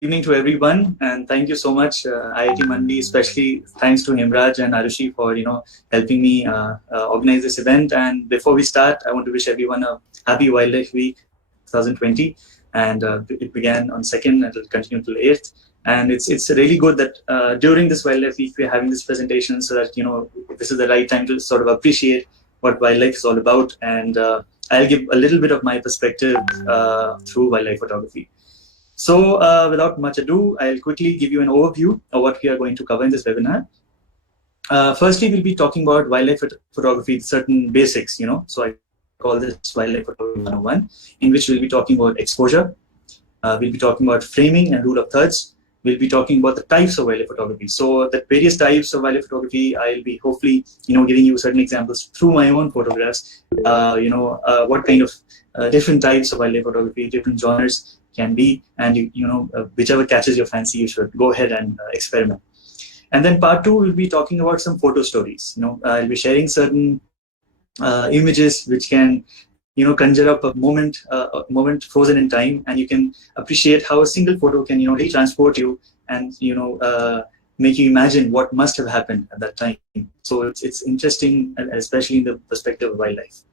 evening to everyone, and thank you so much, IIT Mandi, especially thanks to Himraj and Arushi for helping me organize this event. And before we start, I want to wish everyone a happy Wildlife Week 2020. And it began on 2nd and it will continue till 8th. And it's really good that during this Wildlife Week we're having this presentation, so that this is the right time to sort of appreciate what wildlife is all about. And I'll give a little bit of my perspective through wildlife photography. So without much ado, I'll quickly give you an overview of what we are going to cover in this webinar. Firstly, we'll be talking about wildlife photography, certain basics, So I call this Wildlife Photography 101, in which we'll be talking about exposure. We'll be talking about framing and rule of thirds. We'll be talking about the types of wildlife photography. So the various types of wildlife photography, I'll be hopefully, giving you certain examples through my own photographs. What kind of different types of wildlife photography, different genres can be, and whichever catches your fancy, you should go ahead and experiment. And then part 2, we'll be talking about some photo stories. I'll be sharing certain images which can conjure up a moment frozen in time, and you can appreciate how a single photo can really transport you and make you imagine what must have happened at that time. So it's interesting, especially in the perspective of wildlife.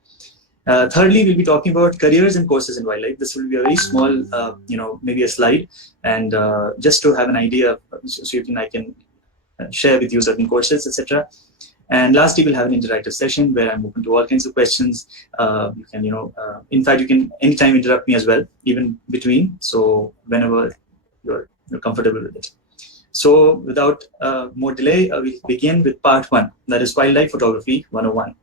Thirdly, we'll be talking about careers and courses in wildlife. This will be a very small, maybe a slide, and just to have an idea, so I can share with you certain courses, etc. And lastly, we'll have an interactive session where I'm open to all kinds of questions. You can, in fact, you can anytime interrupt me as well, even between. So whenever you're comfortable with it. So without more delay, we'll begin with part 1, that is Wildlife Photography 101.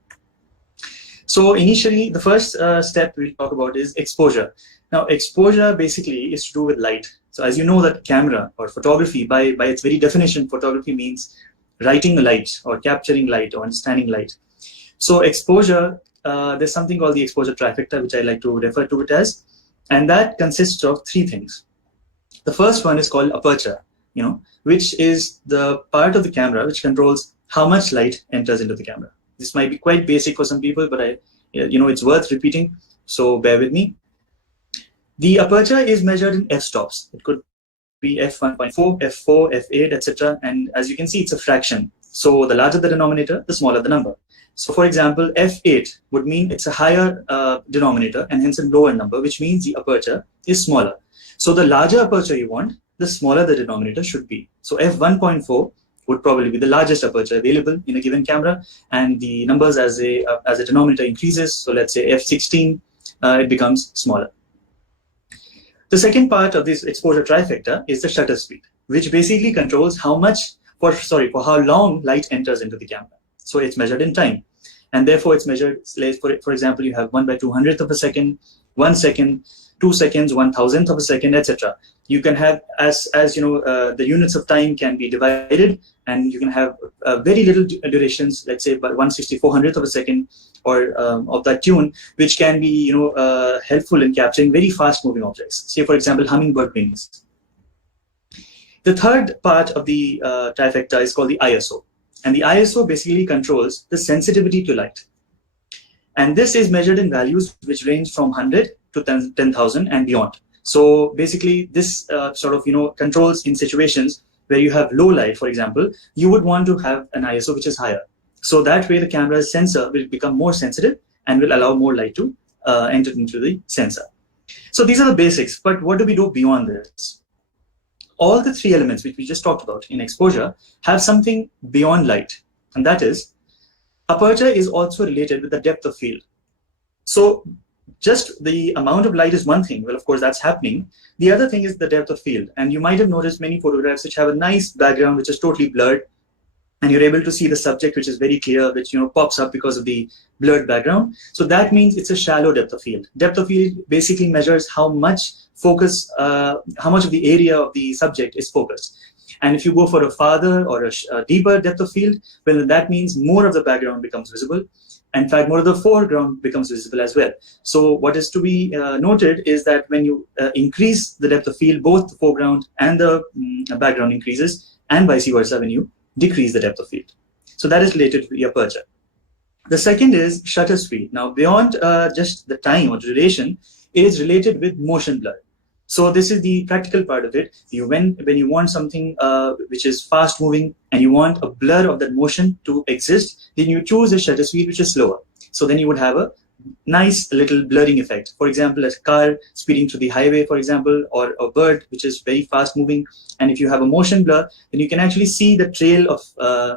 So initially, the first step we'll talk about is exposure. Now, exposure basically is to do with light. So as you know, that camera or photography, by its very definition, photography means writing the light or capturing light or understanding light. So exposure, there's something called the exposure trifecta, which I like to refer to it as, and that consists of 3 things. The first one is called aperture, which is the part of the camera which controls how much light enters into the camera. This might be quite basic for some people, but it's worth repeating, so bear with me. The aperture is measured in f-stops. It could be f1.4, f4, f8, etc. And as you can see, it's a fraction. So the larger the denominator, the smaller the number. So for example, f8 would mean it's a higher denominator and hence a lower number, which means the aperture is smaller. So the larger aperture you want, the smaller the denominator should be. So f1.4 would probably be the largest aperture available in a given camera, and the numbers as a denominator increases. So let's say f16, it becomes smaller. The second part of this exposure trifecta is the shutter speed, which basically controls how how long light enters into the camera. So it's measured in time, and therefore it's measured. For example, you have 1/200th of a second, 1 second, 2 seconds, 1,000th of a second, etc. You can have the units of time can be divided, and you can have very little durations, let's say about 1/6400th of a second, or of that tune, which can be helpful in capturing very fast moving objects. Say for example, hummingbird wings. The third part of the trifecta is called the ISO, and the ISO basically controls the sensitivity to light, and this is measured in values which range from 100 to 10,000 and beyond. So basically, this controls in situations where you have low light, for example, you would want to have an ISO which is higher. So that way the camera's sensor will become more sensitive and will allow more light to enter into the sensor. So these are the basics, but what do we do beyond this? All the 3 elements which we just talked about in exposure have something beyond light, and that is aperture is also related with the depth of field. So just the amount of light is one thing. Well, of course, that's happening. The other thing is the depth of field. And you might have noticed many photographs which have a nice background, which is totally blurred. And you're able to see the subject, which is very clear, which pops up because of the blurred background. So that means it's a shallow depth of field. Depth of field basically measures how much focus, how much of the area of the subject is focused. And if you go for a farther or a deeper depth of field, well, that means more of the background becomes visible. In fact, more of the foreground becomes visible as well. So what is to be noted is that when you increase the depth of field, both the foreground and the background increases, and vice versa when you decrease the depth of field. So that is related to the aperture. The second is shutter speed. Now, beyond just the time or duration, it is related with motion blur. So this is the practical part of it. When you want something which is fast moving and you want a blur of that motion to exist, then you choose a shutter speed which is slower. So then you would have a nice little blurring effect. For example, a car speeding through the highway, for example, or a bird which is very fast moving. And if you have a motion blur, then you can actually see the trail of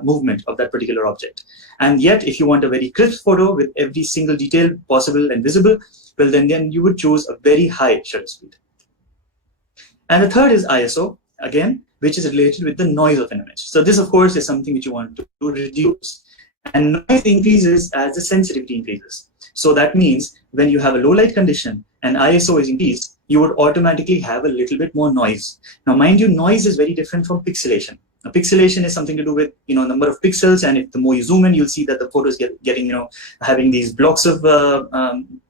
movement of that particular object. And yet, if you want a very crisp photo with every single detail possible and visible, well, then you would choose a very high shutter speed. And the third is ISO, again, which is related with the noise of an image. So this, of course, is something which you want to reduce. And noise increases as the sensitivity increases. So that means when you have a low light condition and ISO is increased, you would automatically have a little bit more noise. Now, mind you, noise is very different from pixelation. Now, pixelation is something to do with number of pixels, and if the more you zoom in, you'll see that the photo is getting having these blocks of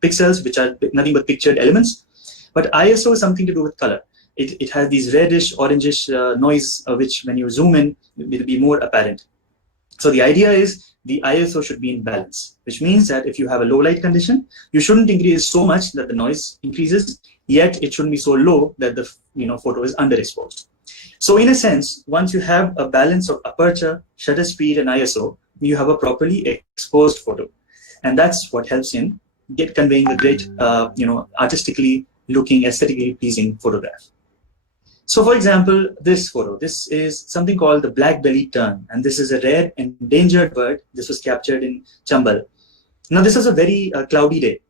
pixels which are nothing but pictured elements. But ISO is something to do with color. It has these reddish, orangish noise, which when you zoom in, will be more apparent. So the idea is the ISO should be in balance, which means that if you have a low light condition, you shouldn't increase so much that the noise increases, yet it shouldn't be so low that the photo is underexposed. So in a sense, once you have a balance of aperture, shutter speed, and ISO, you have a properly exposed photo. And that's what helps in conveying a great, artistically looking, aesthetically pleasing photograph. So for example, this photo, this is something called the black-bellied tern, and this is a rare endangered bird. This was captured in Chambal. Now this was a very cloudy day,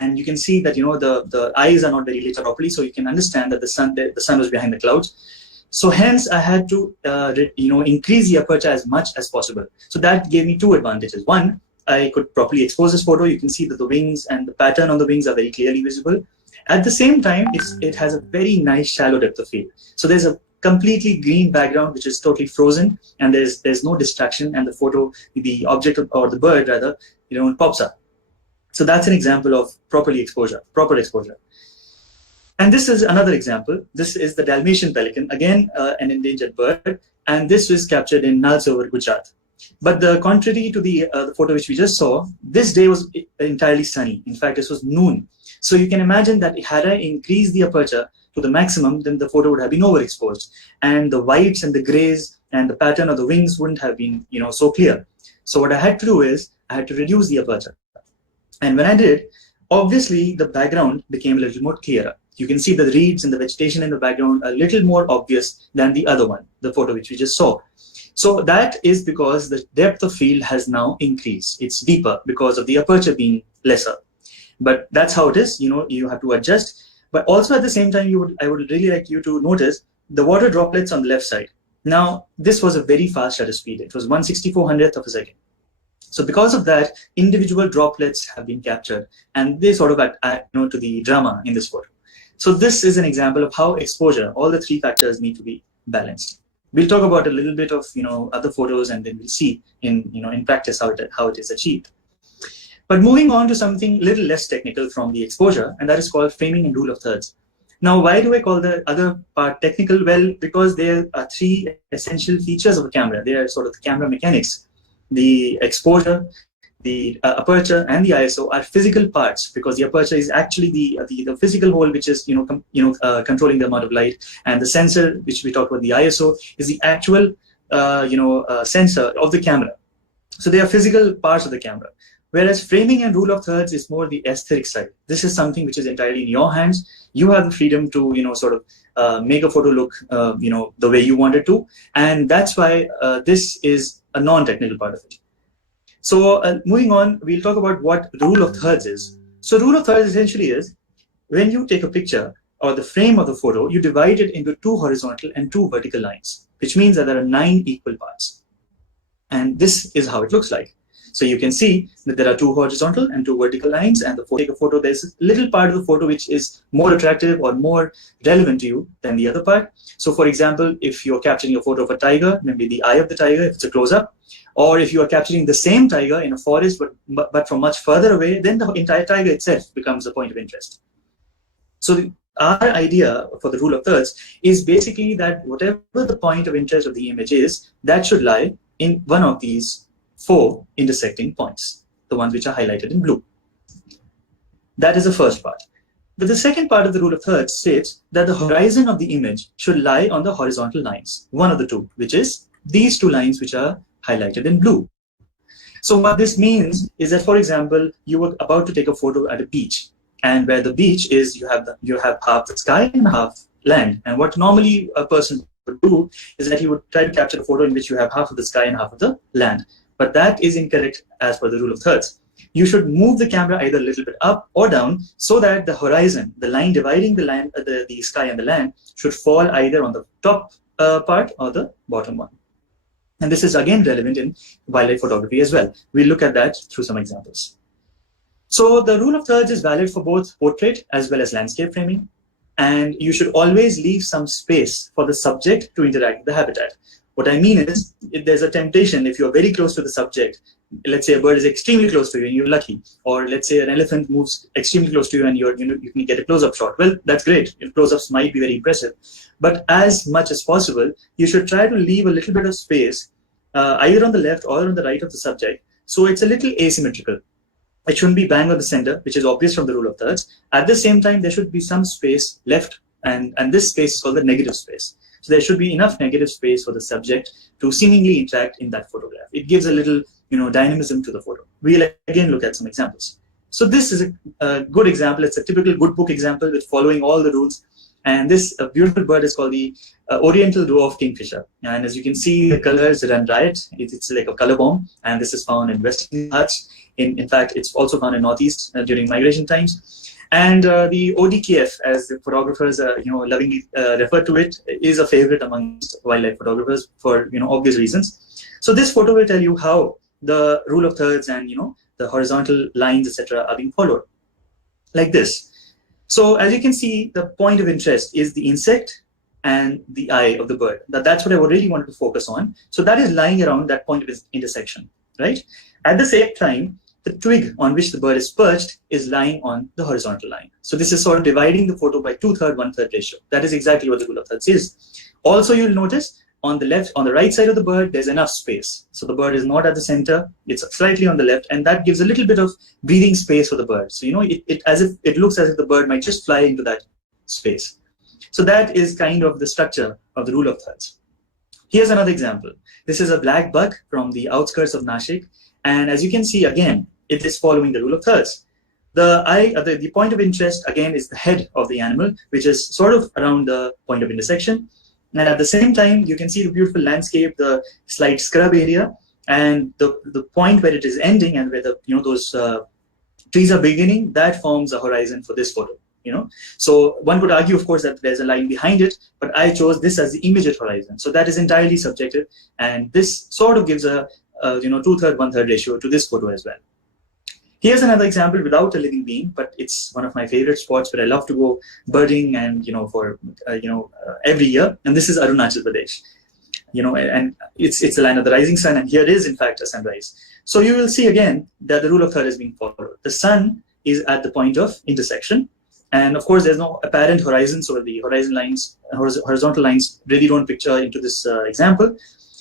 and you can see that the eyes are not very lit properly, so you can understand that the sun was behind the clouds. So hence I had to increase the aperture as much as possible. So that gave me two advantages. One, I could properly expose this photo. You can see that the wings and the pattern on the wings are very clearly visible. At the same time, it has a very nice shallow depth of field. So there's a completely green background which is totally frozen, and there's no distraction, and the photo, the object or the bird rather, pops up. So that's an example of proper exposure. And this is another example. This is the Dalmatian pelican, again an endangered bird, and this was captured in Nalsovur, Gujarat. But the contrary to the photo which we just saw, this day was entirely sunny. In fact, this was noon. So you can imagine that had I increased the aperture to the maximum, then the photo would have been overexposed, and the whites and the grays and the pattern of the wings wouldn't have been so clear. So what I had to do is I had to reduce the aperture, and when I did, obviously the background became a little more clearer. You can see the reeds and the vegetation in the background a little more obvious than the other one, the photo which we just saw. So that is because the depth of field has now increased. It's deeper because of the aperture being lesser. But that's how it is. You have to adjust. But also at the same time, I would really like you to notice the water droplets on the left side. Now, this was a very fast shutter speed. It was 1/6400th of a second. So because of that, individual droplets have been captured, and they sort of add to the drama in this photo. So this is an example of how exposure, all the three factors need to be balanced. We'll talk about a little bit of other photos, and then we'll see in practice how it is achieved. But moving on to something a little less technical from the exposure, and that is called framing and rule of thirds. Now, why do I call the other part technical? Well, because there are three essential features of a camera. They are sort of the camera mechanics. The exposure, the aperture, and the ISO are physical parts, because the aperture is actually the physical hole which is controlling the amount of light, and the sensor, which we talked about, the ISO, is the actual sensor of the camera. So they are physical parts of the camera. Whereas framing and rule of thirds is more the aesthetic side. This is something which is entirely in your hands. You have the freedom to sort of make a photo look the way you want it to, and that's why this is a non-technical part of it. So moving on, we'll talk about what rule of thirds is. So rule of thirds essentially is when you take a picture or the frame of the photo, you divide it into 2 horizontal and 2 vertical lines, which means that there are 9 equal parts. And this is how it looks like. So you can see that there are 2 horizontal and 2 vertical lines, and the take a photo, there's a little part of the photo which is more attractive or more relevant to you than the other part. So for example, if you're capturing a photo of a tiger, maybe the eye of the tiger, if it's a close-up, or if you are capturing the same tiger in a forest but from much further away, then the entire tiger itself becomes a point of interest. So our idea for the rule of thirds is basically that whatever the point of interest of the image is, that should lie in one of these 4 intersecting points, the ones which are highlighted in blue. That is the first part. But the second part of the rule of thirds states that the horizon of the image should lie on the horizontal lines, one of the two, which is these two lines which are highlighted in blue. So what this means is that, for example, you were about to take a photo at a beach, and where the beach is, you have half the sky and half land. And what normally a person would do is that he would try to capture a photo in which you have half of the sky and half of the land. But that is incorrect as per the rule of thirds. You should move the camera either a little bit up or down so that the horizon, the line dividing the land, the sky and the land, should fall either on the top part or the bottom one. And this is again relevant in wildlife photography as well. We'll look at that through some examples. So the rule of thirds is valid for both portrait as well as landscape framing. And you should always leave some space for the subject to interact with the habitat. What I mean is, if there's a temptation, if you're very close to the subject, let's say a bird is extremely close to you and you're lucky, or let's say an elephant moves extremely close to you and you can get a close-up shot. Well, that's great. Close-ups might be very impressive. But as much as possible, you should try to leave a little bit of space, either on the left or on the right of the subject, so it's a little asymmetrical. It shouldn't be bang on the center, which is obvious from the rule of thirds. At the same time, there should be some space left, and this space is called the negative space. So there should be enough negative space for the subject to seemingly interact in that photograph. It gives a little, dynamism to the photo. We'll again look at some examples. So this is a good example. It's a typical good book example with following all the rules. And this beautiful bird is called the Oriental dwarf kingfisher. And as you can see, the colors run riot. It's like a color bomb. And this is found in Western Ghats. In fact, it's also found in Northeast during migration times. And the ODKF, as the photographers lovingly refer to it, is a favorite amongst wildlife photographers for obvious reasons. So this photo will tell you how the rule of thirds and the horizontal lines, etc., are being followed, like this. So as you can see, the point of interest is the insect and the eye of the bird. That's what I really wanted to focus on. So that is lying around that point of intersection, right? At the same time, the twig on which the bird is perched is lying on the horizontal line. So this is sort of dividing the photo by 2/3, 1/3 ratio. That is exactly what the rule of thirds is. Also, you'll notice on the right side of the bird, there's enough space. So the bird is not at the center, it's slightly on the left, and that gives a little bit of breathing space for the bird. So, it looks as if the bird might just fly into that space. So that is kind of the structure of the rule of thirds. Here's another example. This is a black buck from the outskirts of Nashik. And as you can see, again, it is following the rule of thirds. The point of interest, again, is the head of the animal, which is sort of around the point of intersection. And at the same time, you can see the beautiful landscape, the slight scrub area, and the point where it is ending and where those trees are beginning, that forms a horizon for this photo. So one could argue, of course, that there's a line behind it, but I chose this as the immediate horizon. So that is entirely subjective, and this sort of gives a 2/3, 1/3 ratio to this photo as well. Here's another example without a living being, but it's one of my favorite spots where I love to go birding and for every year. And this is Arunachal Pradesh, and it's the land of the rising sun, and here is in fact a sunrise. So you will see again that the rule of third is being followed. The sun is at the point of intersection, and of course there's no apparent horizon, so the horizontal lines really don't picture into this example.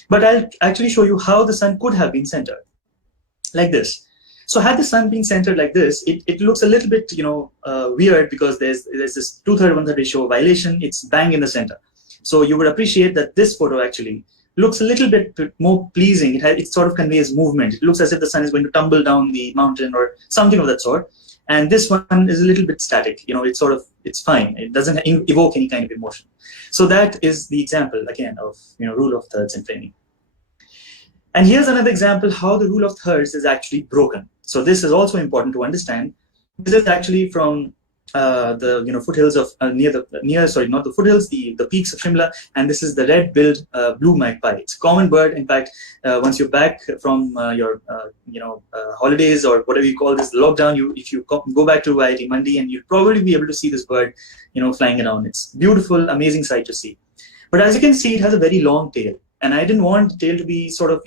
But I'll actually show you how the sun could have been centered, like this. So had the sun been centered like this, it looks a little bit, weird, because there's this 2/3, 1/3 ratio violation. It's bang in the center. So you would appreciate that this photo actually looks a little bit more pleasing. It sort of conveys movement. It looks as if the sun is going to tumble down the mountain or something of that sort. And this one is a little bit static. It's fine. It doesn't evoke any kind of emotion. So that is the example, again, of rule of thirds and framing. And here's another example how the rule of thirds is actually broken. So this is also important to understand. This is actually from the foothills of not the foothills, the peaks of Shimla, and this is the red-billed blue magpie. It's a common bird. In fact, once you're back from your holidays or whatever you call this, lockdown, if you go back to IIT Mandi, and you'll probably be able to see this bird flying around. It's beautiful, amazing sight to see. But as you can see, it has a very long tail. And I didn't want the tail to be sort of,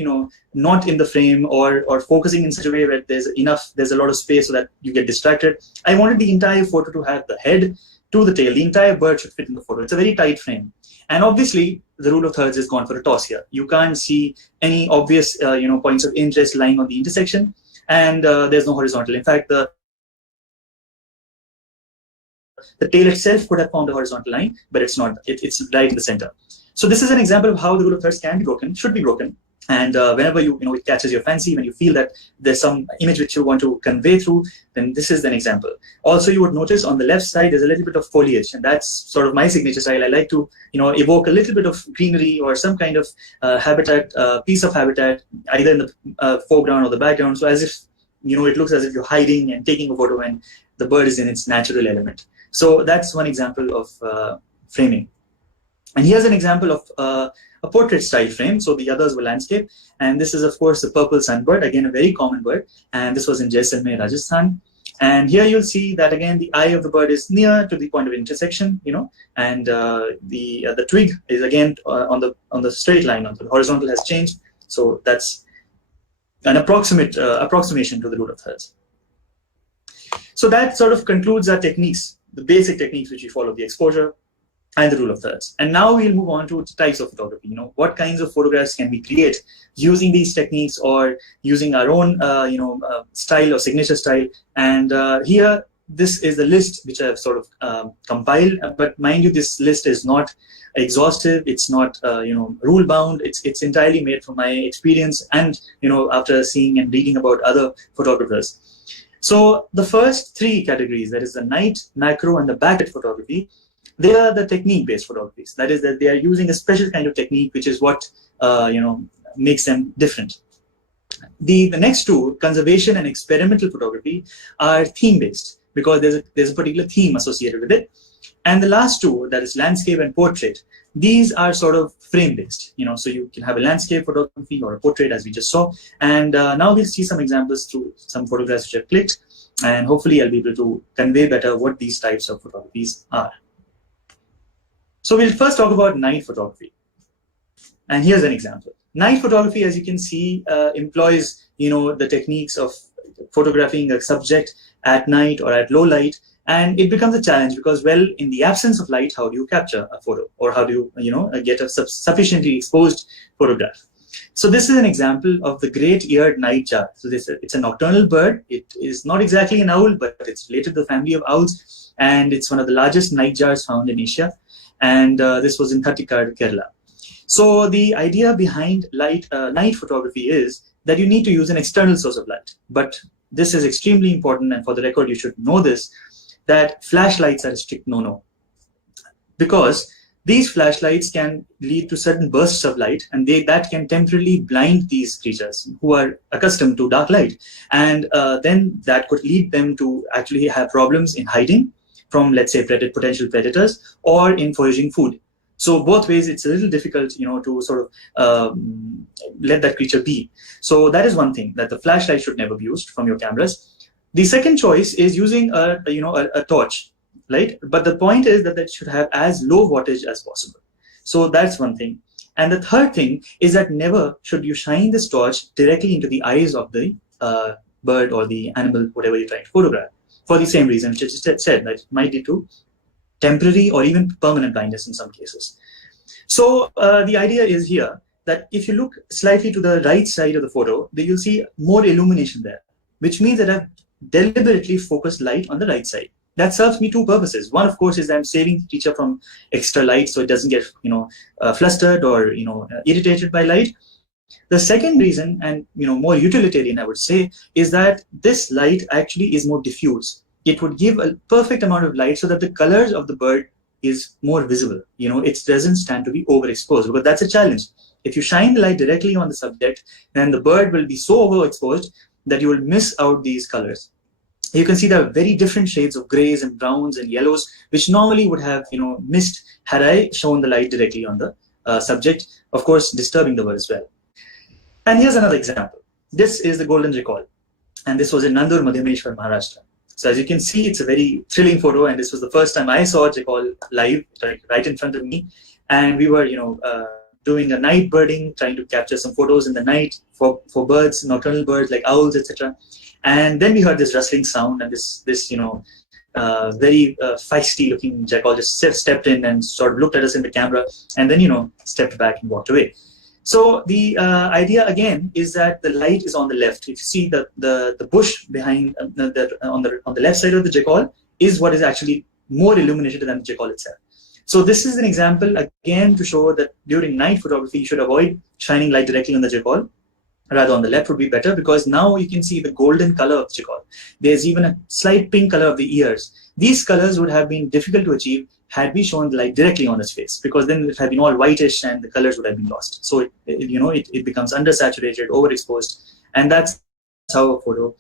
not in the frame or focusing in such a way where there's a lot of space so that you get distracted. I wanted the entire photo to have the head to the tail. The entire bird should fit in the photo. It's a very tight frame. And obviously, the rule of thirds is gone for a toss here. You can't see any obvious, points of interest lying on the intersection. And there's no horizontal. In fact, the the tail itself could have formed a horizontal line, but it's not. It's right in the center. So this is an example of how the rule of thirds can be broken, should be broken. And whenever it catches your fancy, when you feel that there's some image which you want to convey through, then this is an example. Also, you would notice on the left side there's a little bit of foliage, and that's sort of my signature style. I like to evoke a little bit of greenery or some kind of habitat, piece of habitat, either in the foreground or the background. So as if it looks as if you're hiding and taking a photo, and the bird is in its natural element. So that's one example of framing. And here's an example of a portrait style frame. So the others were landscape. And this is, of course, the purple sunbird, again, a very common bird. And this was in Jaisalmer, Rajasthan. And here you'll see that, again, the eye of the bird is near to the point of intersection, and the twig is, again, on the straight line, on the horizontal has changed. So that's an approximation to the rule of thirds. So that sort of concludes our techniques, the basic techniques which we follow, the exposure, and the rule of thirds. And now we'll move on to types of photography. What kinds of photographs can we create using these techniques or using our own, style or signature style. And here, this is the list which I've sort of compiled. But mind you, this list is not exhaustive. It's not, rule bound. It's entirely made from my experience and, after seeing and reading about other photographers. So the first three categories, that is the night, macro, and the backlit photography, they are the technique-based photographies. That is that they are using a special kind of technique, which is what makes them different. The next two, conservation and experimental photography, are theme-based because there's a particular theme associated with it. And the last two, that is landscape and portrait, these are sort of frame-based. So you can have a landscape photography or a portrait, as we just saw. And now we'll see some examples through some photographs which I've clicked, and hopefully I'll be able to convey better what these types of photographies are. So we'll first talk about night photography. And here's an example. Night photography, as you can see, employs, the techniques of photographing a subject at night or at low light. And it becomes a challenge because, well, in the absence of light, how do you capture a photo? Or how do you, get a sufficiently exposed photograph? So this is an example of the great-eared nightjar. So it's a nocturnal bird. It is not exactly an owl, but it's related to the family of owls. And it's one of the largest nightjars found in Asia. And this was in Thattikad, Kerala. So the idea behind night photography is that you need to use an external source of light. But this is extremely important, and for the record, you should know this, that flashlights are a strict no-no. Because these flashlights can lead to certain bursts of light, and that can temporarily blind these creatures who are accustomed to dark light. And then that could lead them to actually have problems in hiding from, let's say, potential predators, or in foraging food. So both ways, it's a little difficult, to sort of let that creature be. So that is one thing, that the flashlight should never be used from your cameras. The second choice is using a torch, right? But the point is that should have as low wattage as possible. So that's one thing. And the third thing is that never should you shine this torch directly into the eyes of the bird or the animal, whatever you're trying to photograph, for the same reason which I just said, that it might lead to temporary or even permanent blindness in some cases. So the idea is here that if you look slightly to the right side of the photo, then you'll see more illumination there, which means that I've deliberately focused light on the right side. That serves me two purposes. One, of course, is that I'm saving the creature from extra light so it doesn't get flustered or irritated by light. The second reason, and more utilitarian, I would say, is that this light actually is more diffuse. It would give a perfect amount of light so that the colors of the bird is more visible. It doesn't stand to be overexposed, because that's a challenge. If you shine the light directly on the subject, then the bird will be so overexposed that you will miss out these colors. You can see there are very different shades of grays and browns and yellows, which normally would have missed had I shown the light directly on the subject, of course, disturbing the bird as well. And here's another example. This is the Golden Recall. And this was in Nandur, Madhyameshwar, Maharashtra. So as you can see, it's a very thrilling photo. And this was the first time I saw Recall live, right in front of me. And we were, doing a night birding, trying to capture some photos in the night for birds, nocturnal birds like owls, etc. And then we heard this rustling sound, and this very feisty-looking jackal just stepped in and sort of looked at us in the camera, and then stepped back and walked away. So the idea again is that the light is on the left. If you see the bush behind on the left side of the jackal is what is actually more illuminated than the jackal itself. So this is an example again to show that during night photography, you should avoid shining light directly on the jackal. Rather on the left would be better, because now you can see the golden color of the jackal. There's even a slight pink color of the ears. These colors would have been difficult to achieve had we shown the light directly on its face, because then it would have been all whitish and the colors would have been lost. So it becomes undersaturated, overexposed, and that's how a photo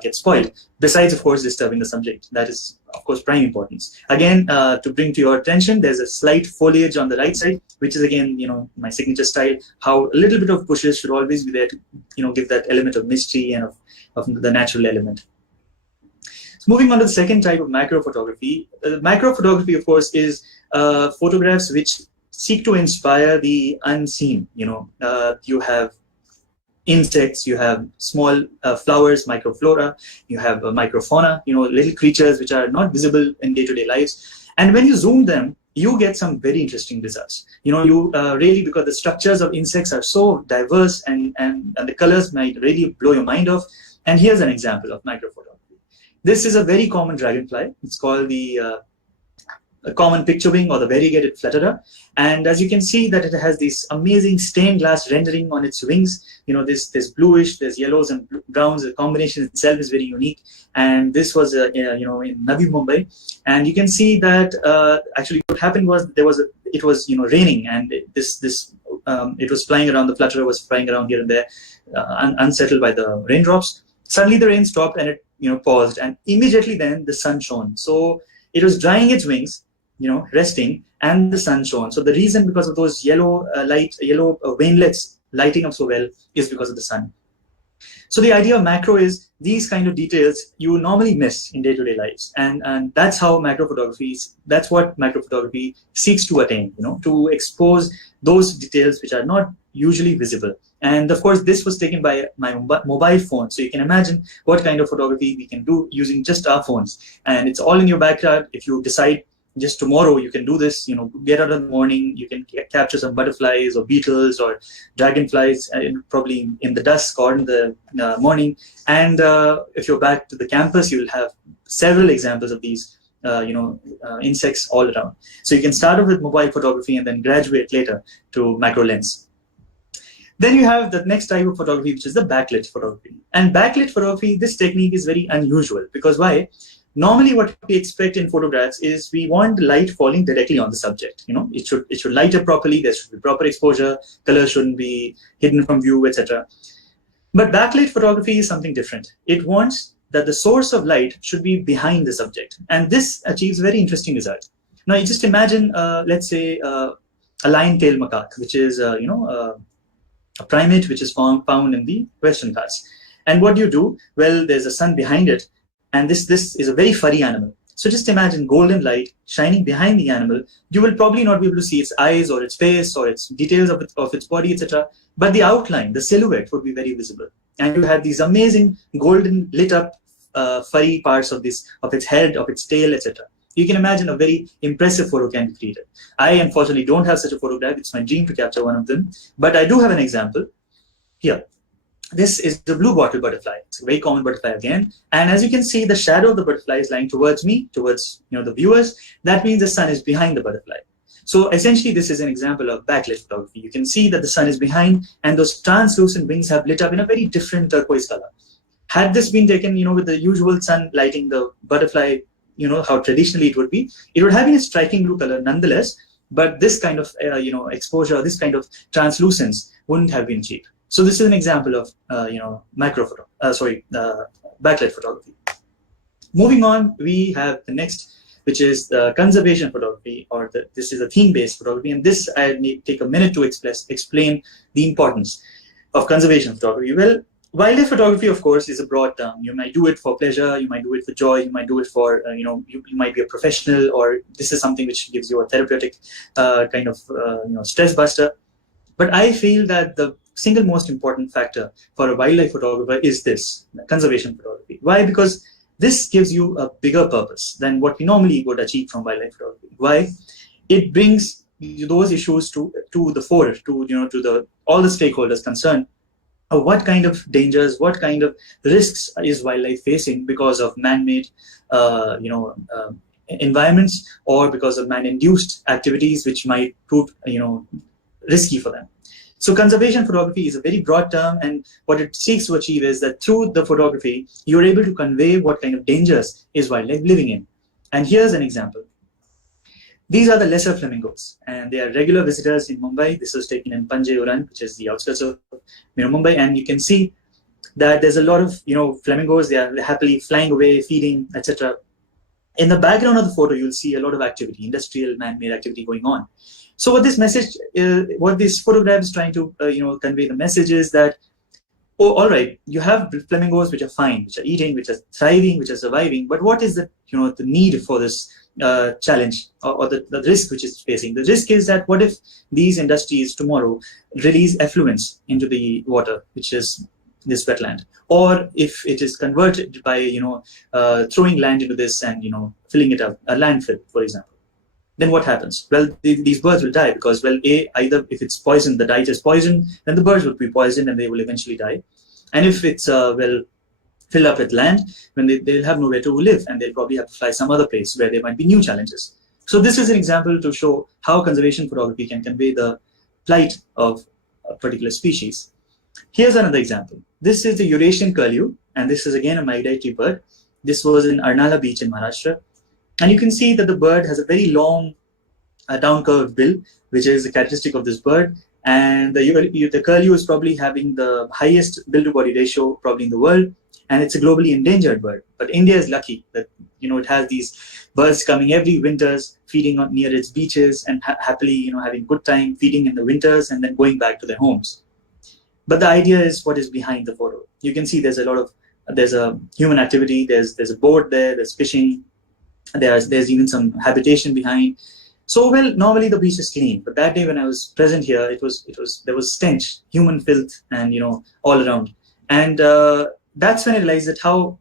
gets spoiled. Besides, of course, disturbing the subject. That is, of course, prime importance. Again, to bring to your attention, there's a slight foliage on the right side, which is again, my signature style. How a little bit of bushes should always be there to, give that element of mystery and of the natural element. So moving on to the second type of macro photography. Macro photography, of course, is photographs which seek to inspire the unseen. You have insects, you have small flowers, microflora, you have microfauna, little creatures which are not visible in day-to-day lives. And when you zoom them, you get some very interesting results. You really, because the structures of insects are so diverse and the colors might really blow your mind off. And here's an example of macro photography. This is a very common dragonfly. It's called the common picture wing or the variegated flutterer. And as you can see that it has this amazing stained glass rendering on its wings. There's bluish, there's yellows and browns. The combination itself is very unique. And this was, in Navi Mumbai. And you can see that actually what happened was it was raining, and it was flying around. The flutterer was flying around here and there, unsettled by the raindrops. Suddenly the rain stopped and it paused, and immediately then the sun shone. So it was drying its wings, resting, and the sun shone. So the reason, because of those yellow veinlets lighting up so well, is because of the sun. So the idea of macro is these kind of details you normally miss in day-to-day lives, and that's how that's what macro photography seeks to attain. To expose those details which are not usually visible. And of course, this was taken by my mobile phone. So you can imagine what kind of photography we can do using just our phones. And it's all in your backyard. If you decide just tomorrow, you can do this, get out in the morning, you can capture some butterflies or beetles or dragonflies, probably in the dusk or in the morning. And if you're back to the campus, you will have several examples of these insects all around. So you can start off with mobile photography and then graduate later to macro lens. Then you have the next type of photography, which is the backlit photography. And backlit photography, this technique is very unusual, because why? Normally what we expect in photographs is we want the light falling directly on the subject. It should light up properly, there should be proper exposure, color shouldn't be hidden from view, etc. But backlit photography is something different. It wants that the source of light should be behind the subject. And this achieves very interesting result. Now you just imagine, let's say, a lion-tailed macaque, which is, a primate which is found in the Western Ghats. And what do you do? Well, there's a sun behind it, and this is a very furry animal. So just imagine golden light shining behind the animal. You will probably not be able to see its eyes or its face or its details of its body, etc. But the outline, the silhouette would be very visible. And you have these amazing golden lit up furry parts of its head, of its tail, etc. You can imagine a very impressive photo can be created. I unfortunately don't have such a photograph. It's my dream to capture one of them. But I do have an example here. This is the blue bottle butterfly. It's a very common butterfly again. And as you can see, the shadow of the butterfly is lying towards me, towards the viewers. That means the sun is behind the butterfly. So essentially, this is an example of backlit photography. You can see that the sun is behind, and those translucent wings have lit up in a very different turquoise color. Had this been taken, with the usual sun lighting the butterfly, how traditionally it would have been a striking blue color nonetheless, but this kind of, exposure, this kind of translucence wouldn't have been achieved. So this is an example of, backlit photography. Moving on, we have the next, which is the conservation photography, or this is a theme-based photography. And this, I need to take a minute to explain the importance of conservation photography. Well, wildlife photography, of course, is a broad term. You might do it for pleasure, you might do it for joy, you might do it for, you might be a professional, or this is something which gives you a therapeutic kind of, stress buster. But I feel that the single most important factor for a wildlife photographer is this, conservation photography. Why? Because this gives you a bigger purpose than what we normally would achieve from wildlife photography. Why? It brings those issues to the fore, to all the stakeholders concerned. What kind of dangers, what kind of risks is wildlife facing because of man-made, environments or because of man-induced activities which might prove risky for them. So conservation photography is a very broad term, and what it seeks to achieve is that through the photography, you're able to convey what kind of dangers is wildlife living in. And here's an example. These are the lesser flamingos, and they are regular visitors in Mumbai. This was taken in Panjay Uran, which is the outskirts of Mumbai, and you can see that there's a lot of flamingos. They are happily flying away, feeding, etc. In the background of the photo, you'll see a lot of activity, industrial man-made activity going on. So what this message, what this photograph is trying to convey the message is that, oh, all right, you have flamingos which are fine, which are eating, which are thriving, which are surviving. But what is the the need for this challenge or the risk which is facing? The risk is that what if these industries tomorrow release effluents into the water, which is this wetland, or if it is converted by throwing land into this and filling it up, a landfill, for example. Then what happens? Well, these birds will die because, well, either if it's poison, the diet is poison, then the birds will be poisoned and they will eventually die. And if it's, filled up with land, then they'll have nowhere to live and they'll probably have to fly some other place where there might be new challenges. So this is an example to show how conservation photography can convey the plight of a particular species. Here's another example. This is the Eurasian curlew, and this is again a migratory bird. This was in Arnala Beach in Maharashtra. And you can see that the bird has a very long down-curved bill, which is a characteristic of this bird. And the curlew is probably having the highest bill-to-body ratio probably in the world. And it's a globally endangered bird. But India is lucky that it has these birds coming every winters, feeding near its beaches and happily having good time, feeding in the winters and then going back to their homes. But the idea is what is behind the photo. You can see there's a human activity, there's a boat there, there's fishing, there's even some habitation behind. So, well, normally the beach is clean, but that day when I was present here, there was stench, human filth, and all around. And that's when I realized that how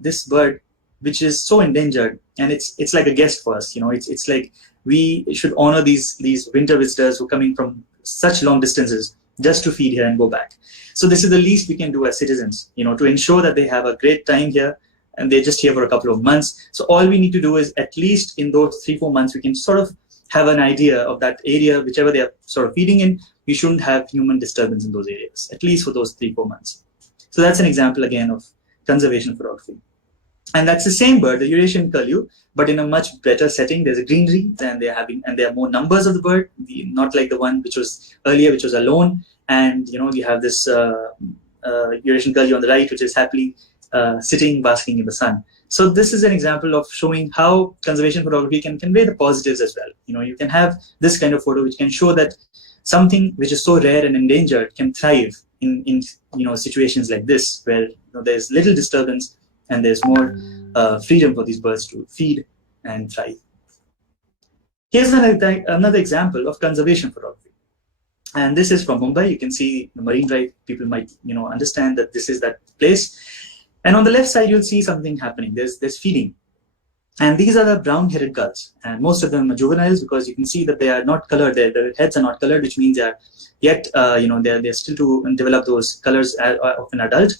this bird, which is so endangered, and it's like a guest for us. It's like we should honor these winter visitors who are coming from such long distances just to feed here and go back. So this is the least we can do as citizens, to ensure that they have a great time here, and they're just here for a couple of months. So all we need to do is at least in those 3-4 months, we can sort of have an idea of that area, whichever they are sort of feeding in. We shouldn't have human disturbance in those areas, at least for those 3-4 months. So that's an example again of conservation photography. And that's the same bird, the Eurasian curlew, but in a much better setting. There's a greenery, and there are more numbers of the bird, not like the one which was earlier, which was alone. And you have this Eurasian curlew on the right, which is happily sitting, basking in the sun. So this is an example of showing how conservation photography can convey the positives as well. You can have this kind of photo which can show that something which is so rare and endangered can thrive in situations like this, where there's little disturbance and there's more freedom for these birds to feed and thrive. Here's another example of conservation photography. And this is from Mumbai. You can see the Marine Drive. People might understand that this is that place. And on the left side, you'll see something happening. There's feeding. And these are the brown-headed gulls. And most of them are juveniles because you can see that they are not colored. Their heads are not colored, which means they are yet, they're still to develop those colors of an adult.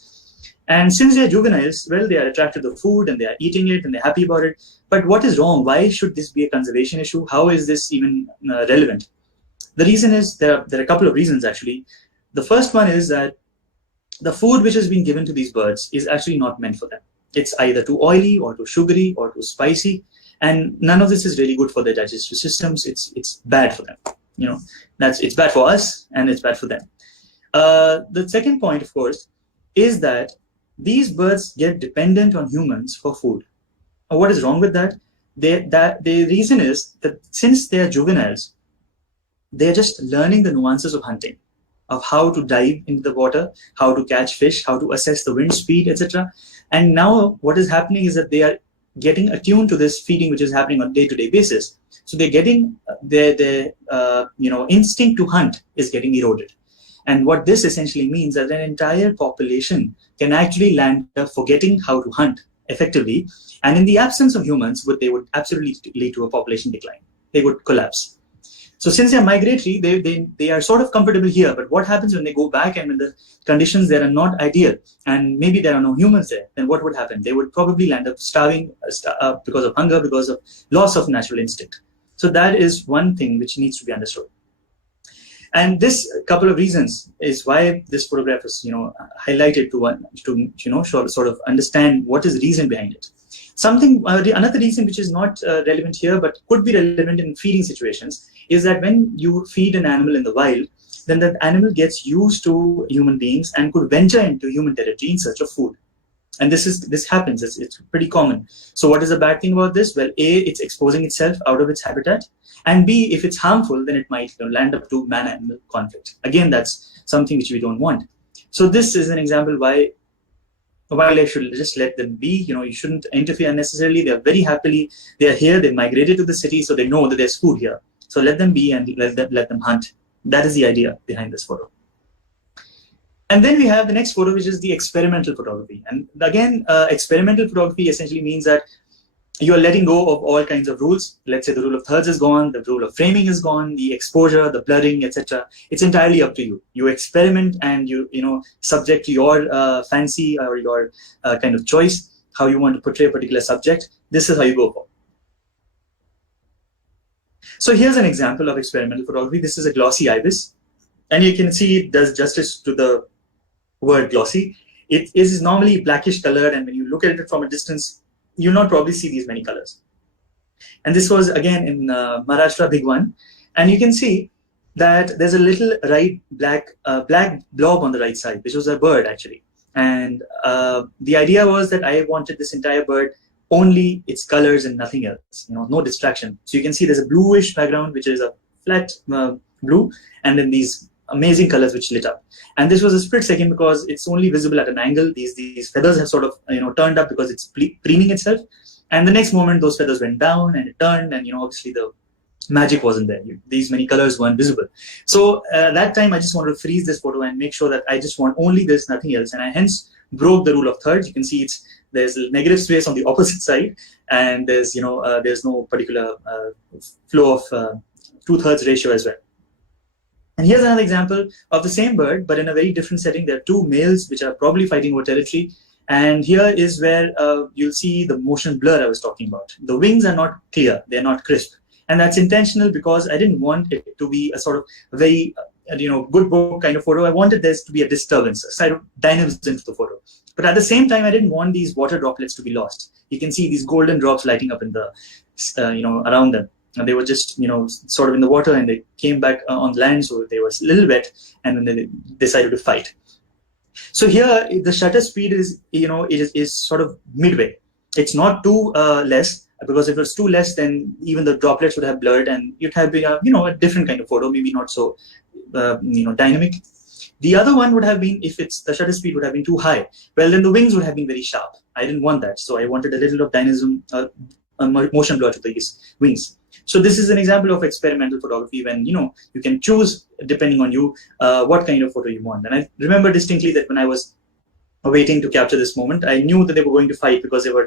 And since they're juveniles, well, they are attracted to food and they are eating it and they're happy about it. But what is wrong? Why should this be a conservation issue? How is this even relevant? The reason is there are a couple of reasons, actually. The first one is that the food which is being given to these birds is actually not meant for them. It's either too oily or too sugary or too spicy, and none of this is really good for their digestive systems. It's bad for them. It's bad for us and it's bad for them. The second point, of course, is that these birds get dependent on humans for food. What is wrong with that? The reason is that since they are juveniles, they're just learning the nuances of hunting, of how to dive into the water, how to catch fish, how to assess the wind speed, etc. And now what is happening is that they are getting attuned to this feeding which is happening on a day-to-day basis. So they're getting their instinct to hunt is getting eroded. And what this essentially means is that an entire population can actually land up forgetting how to hunt effectively. And in the absence of humans, they would absolutely lead to a population decline. They would collapse. So since they are migratory, they are sort of comfortable here. But what happens when they go back and when the conditions there are not ideal and maybe there are no humans there, then what would happen? They would probably land up starving because of hunger, because of loss of natural instinct. So that is one thing which needs to be understood. And this couple of reasons is why this photograph is, highlighted to sort of understand what is the reason behind it. Another reason which is not relevant here, but could be relevant in feeding situations, is that when you feed an animal in the wild, then that animal gets used to human beings and could venture into human territory in search of food. And this happens. It's pretty common. So what is the bad thing about this? Well, A, it's exposing itself out of its habitat, and B, if it's harmful, then it might land up to man-animal conflict. Again, that's something which we don't want. So this is an example why wildlife should just let them be. You shouldn't interfere unnecessarily. They are very happily, they are here, they migrated to the city, so they know that there's food here. So let them be and let them hunt. That is the idea behind this photo. And then we have the next photo, which is the experimental photography. And again, experimental photography essentially means that you are letting go of all kinds of rules. Let's say the rule of thirds is gone, the rule of framing is gone, the exposure, the blurring, etc. It's entirely up to you. You experiment and you subject to your fancy or your kind of choice, how you want to portray a particular subject. This is how you go for. So here's an example of experimental photography. This is a glossy ibis. And you can see it does justice to the word glossy. It is normally blackish colored, and when you look at it from a distance, you'll not probably see these many colors. And this was again in Maharashtra, big one. And you can see that there's a little black blob on the right side, which was a bird actually. And the idea was that I wanted this entire bird only its colors and nothing else, no distraction. So you can see there's a bluish background, which is a flat blue, and then these amazing colors which lit up. And this was a split second because it's only visible at an angle. These feathers have sort of turned up because it's preening itself. And the next moment those feathers went down and it turned, and obviously the magic wasn't there. These many colors weren't visible. So that time I just wanted to freeze this photo and make sure that I just want only this, nothing else. And I hence broke the rule of thirds. You can see there's a negative space on the opposite side, and there's no particular flow of 2/3 ratio as well. And here's another example of the same bird, but in a very different setting. There are two males which are probably fighting over territory. And here is where you'll see the motion blur I was talking about. The wings are not clear, they're not crisp. And that's intentional because I didn't want it to be a sort of very, good book kind of photo. I wanted this to be a disturbance, a side of dynamism into the photo. But at the same time, I didn't want these water droplets to be lost. You can see these golden drops lighting up in the, around them. And they were just, sort of in the water, and they came back on land, so they were a little wet, and then they decided to fight. So here, the shutter speed is, it is sort of midway. It's not too less, because if it's too less, then even the droplets would have blurred, and it would have been a different kind of photo, maybe not so, dynamic. The other one would have been, if the shutter speed would have been too high, well, then the wings would have been very sharp. I didn't want that, so I wanted a little of dynamism, motion blur to these wings. So this is an example of experimental photography when, you can choose, depending on you, what kind of photo you want. And I remember distinctly that when I was waiting to capture this moment, I knew that they were going to fight because they were,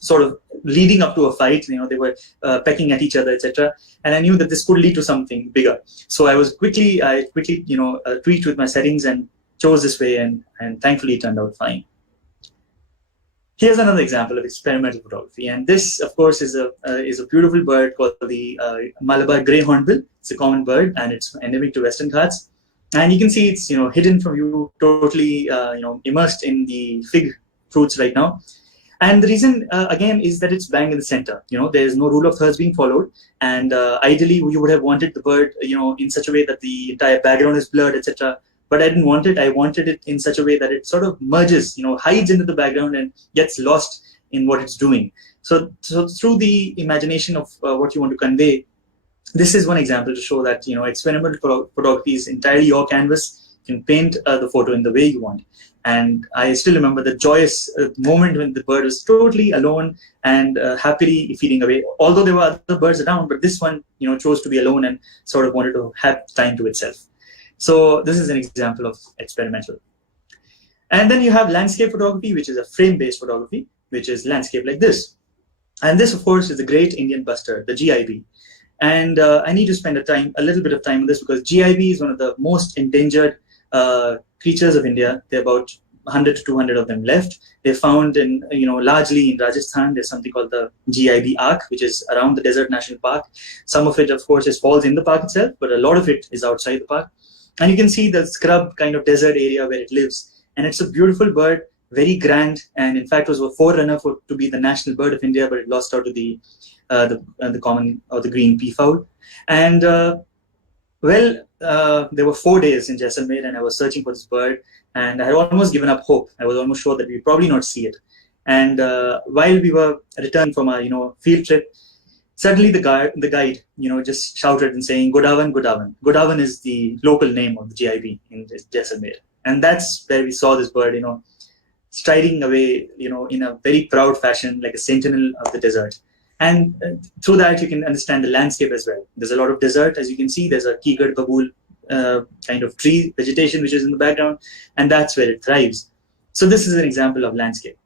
sort of leading up to a fight. They were pecking at each other, etc. And I knew that this could lead to something bigger. So I quickly, tweaked with my settings and chose this way, and thankfully it turned out fine. Here's another example of experimental photography, and this, of course, is a beautiful bird called the Malabar grey hornbill. It's a common bird, and it's endemic to Western Ghats. And you can see it's hidden from you, totally immersed in the fig fruits right now. And the reason again is that it's bang in the center. There's no rule of thirds being followed, and ideally you would have wanted the bird in such a way that the entire background is blurred, etc. But I didn't want it. I wanted it in such a way that it sort of merges, hides into the background and gets lost in what it's doing. So through the imagination of what you want to convey, this is one example to show that, experimental photography is entirely your canvas. You can paint the photo in the way you want. And I still remember the joyous moment when the bird was totally alone and happily feeding away. Although there were other birds around, but this one, chose to be alone and sort of wanted to have time to itself. So this is an example of experimental. And then you have landscape photography, which is a frame-based photography, which is landscape like this. And this, of course, is the great Indian buster, the GIB. And I need to spend a little bit of time on this because GIB is one of the most endangered creatures of India. There are about 100 to 200 of them left. They're found in, largely in Rajasthan. There's something called the GIB Arc, which is around the Desert National Park. Some of it, of course, falls in the park itself, but a lot of it is outside the park. And you can see the scrub kind of desert area where it lives. And it's a beautiful bird, very grand, and in fact was a forerunner to be the national bird of India, but it lost out to the common or the green peafowl. And there were 4 days in Jaisalmer, and I was searching for this bird, and I had almost given up hope. I was almost sure that we'd probably not see it. And while we were returning from our field trip, suddenly the guide just shouted and saying, "Godawan, Godawan." Godawan is the local name of the GIB in Jaisalmer, and that's where we saw this bird, striding away, in a very proud fashion, like a sentinel of the desert. And through that, you can understand the landscape as well. There's a lot of desert. As you can see, there's a Kigad Babool kind of tree vegetation, which is in the background, and that's where it thrives. So this is an example of landscape.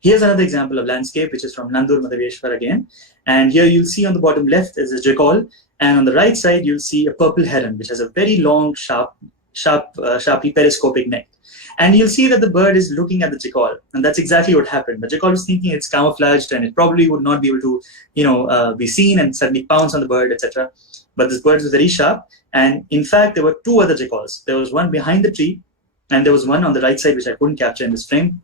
Here's another example of landscape, which is from Nandur Madhaveshwar again. And here you'll see on the bottom left is a jackal, and on the right side, you'll see a purple heron, which has a very long, sharply periscopic neck. And you'll see that the bird is looking at the jackal, and that's exactly what happened. The jackal was thinking it's camouflaged and it probably would not be able to, be seen and suddenly pounce on the bird, etc. But this bird was very sharp, and in fact, there were 2 other jackals. There was one behind the tree, and there was one on the right side, which I couldn't capture in this frame.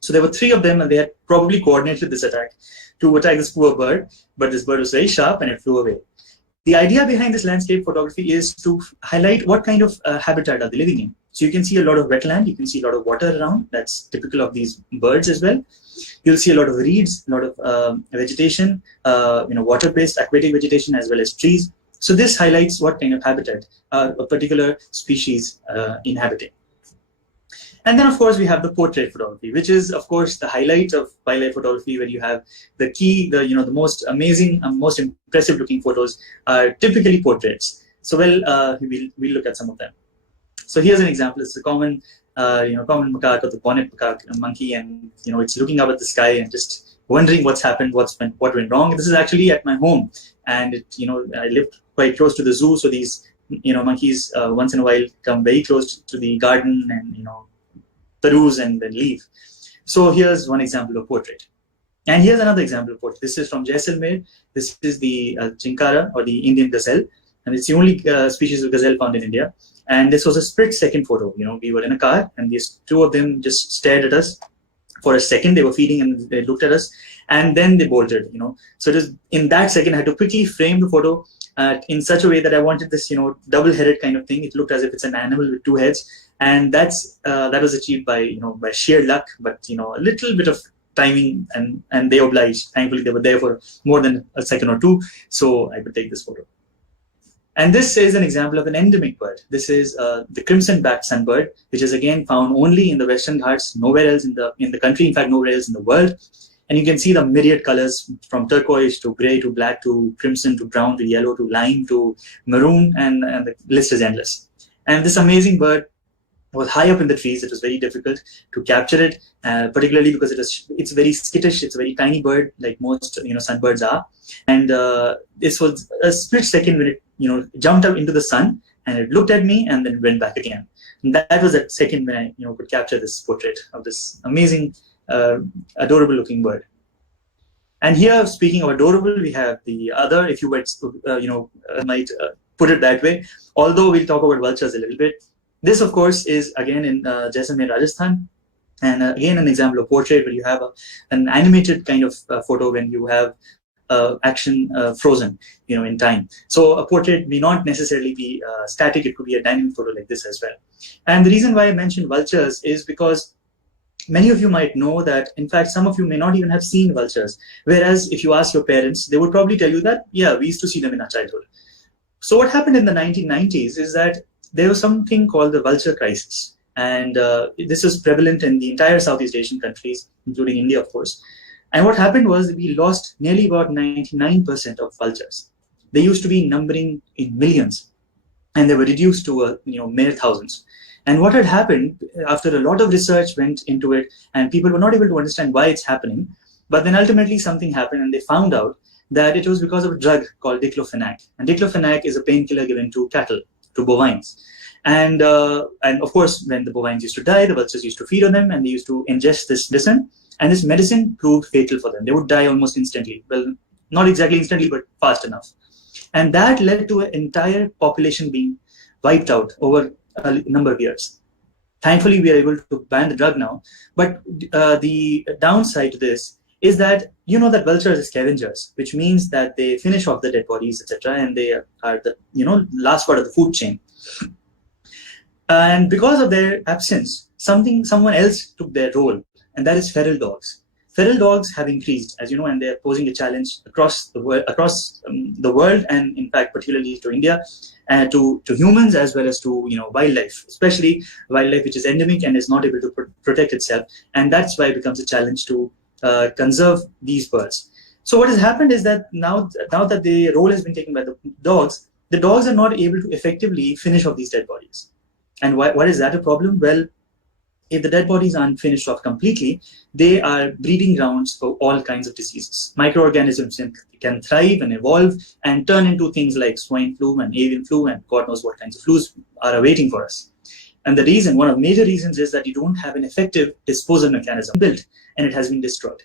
So there were 3 of them, and they had probably coordinated this attack to attack this poor bird. But this bird was very sharp, and it flew away. The idea behind this landscape photography is to highlight what kind of habitat are they living in. So you can see a lot of wetland, you can see a lot of water around. That's typical of these birds as well. You'll see a lot of reeds, a lot of vegetation, water-based aquatic vegetation, as well as trees. So this highlights what kind of habitat a particular species inhabiting. And then, of course, we have the portrait photography, which is, of course, the highlight of wildlife photography, where you have the most amazing, most impressive-looking photos are typically portraits. So, we'll look at some of them. So here's an example. It's a common macaque or the bonnet macaque monkey, and it's looking up at the sky and just wondering what's happened, what went wrong. This is actually at my home, and I lived quite close to the zoo, so these monkeys once in a while come very close to the garden and peruse and then leave. So here's one example of portrait. And here's another example of portrait. This is from Jaisalmer. This is the chinkara, or the Indian gazelle. And it's the only species of gazelle found in India. And this was a split-second photo. We were in a car, and these 2 of them just stared at us for a second. They were feeding, and they looked at us, and then they bolted. So it is in that second I had to quickly frame the photo in such a way that I wanted this, double-headed kind of thing. It looked as if it's an animal with 2 heads, and that was achieved by by sheer luck, but a little bit of timing, and they obliged. Thankfully, they were there for more than a second or 2, so I could take this photo. And this is an example of an endemic bird. This is the crimson-backed sunbird, which is again found only in the Western Ghats, nowhere else in the country, in fact, nowhere else in the world. And you can see the myriad colors from turquoise to gray to black to crimson to brown to yellow to lime to maroon, and the list is endless. And this amazing bird was high up in the trees. It was very difficult to capture it, particularly because it's very skittish. It's a very tiny bird, like most sunbirds are. And this was a split second when it jumped up into the sun, and it looked at me and then went back again. And that was a second when I could capture this portrait of this amazing, adorable looking bird. And here, speaking of adorable, we have the other, if you might put it that way. Although we'll talk about vultures a little bit. This, of course, is again in Jaisalmer, Rajasthan, and again an example of portrait where you have an animated kind of photo when you have action frozen, in time. So a portrait may not necessarily be static; it could be a dynamic photo like this as well. And the reason why I mentioned vultures is because many of you might know that, in fact, some of you may not even have seen vultures. Whereas if you ask your parents, they would probably tell you that, yeah, we used to see them in our childhood. So what happened in the 1990s is that there was something called the vulture crisis. And this is prevalent in the entire Southeast Asian countries, including India, of course. And what happened was we lost nearly about 99% of vultures. They used to be numbering in millions, and they were reduced to mere thousands. And what had happened, after a lot of research went into it, and people were not able to understand why it's happening, but then ultimately something happened, and they found out that it was because of a drug called diclofenac. And diclofenac is a painkiller given to cattle, to bovines. And of course, when the bovines used to die, the vultures used to feed on them, and they used to ingest this medicine. And this medicine proved fatal for them. They would die almost instantly. Well, not exactly instantly, but fast enough. And that led to an entire population being wiped out over a number of years. Thankfully, we are able to ban the drug now. But the downside to this is that that vultures are scavengers, which means that they finish off the dead bodies, etc., and they are the last part of the food chain. And because of their absence, someone else took their role, and that is feral dogs. Feral dogs have increased, as you know, and they are posing a challenge across the world, and in fact, particularly to India, to humans as well as to wildlife, especially wildlife which is endemic and is not able to protect itself, and that's why it becomes a challenge to conserve these birds. So what has happened is that now that the role has been taken by the dogs are not able to effectively finish off these dead bodies. And why is that a problem? Well, if the dead bodies aren't finished off completely, they are breeding grounds for all kinds of diseases. Microorganisms can thrive and evolve and turn into things like swine flu and avian flu and God knows what kinds of flus are awaiting for us. And one of the major reasons is that you don't have an effective disposal mechanism built, and it has been destroyed.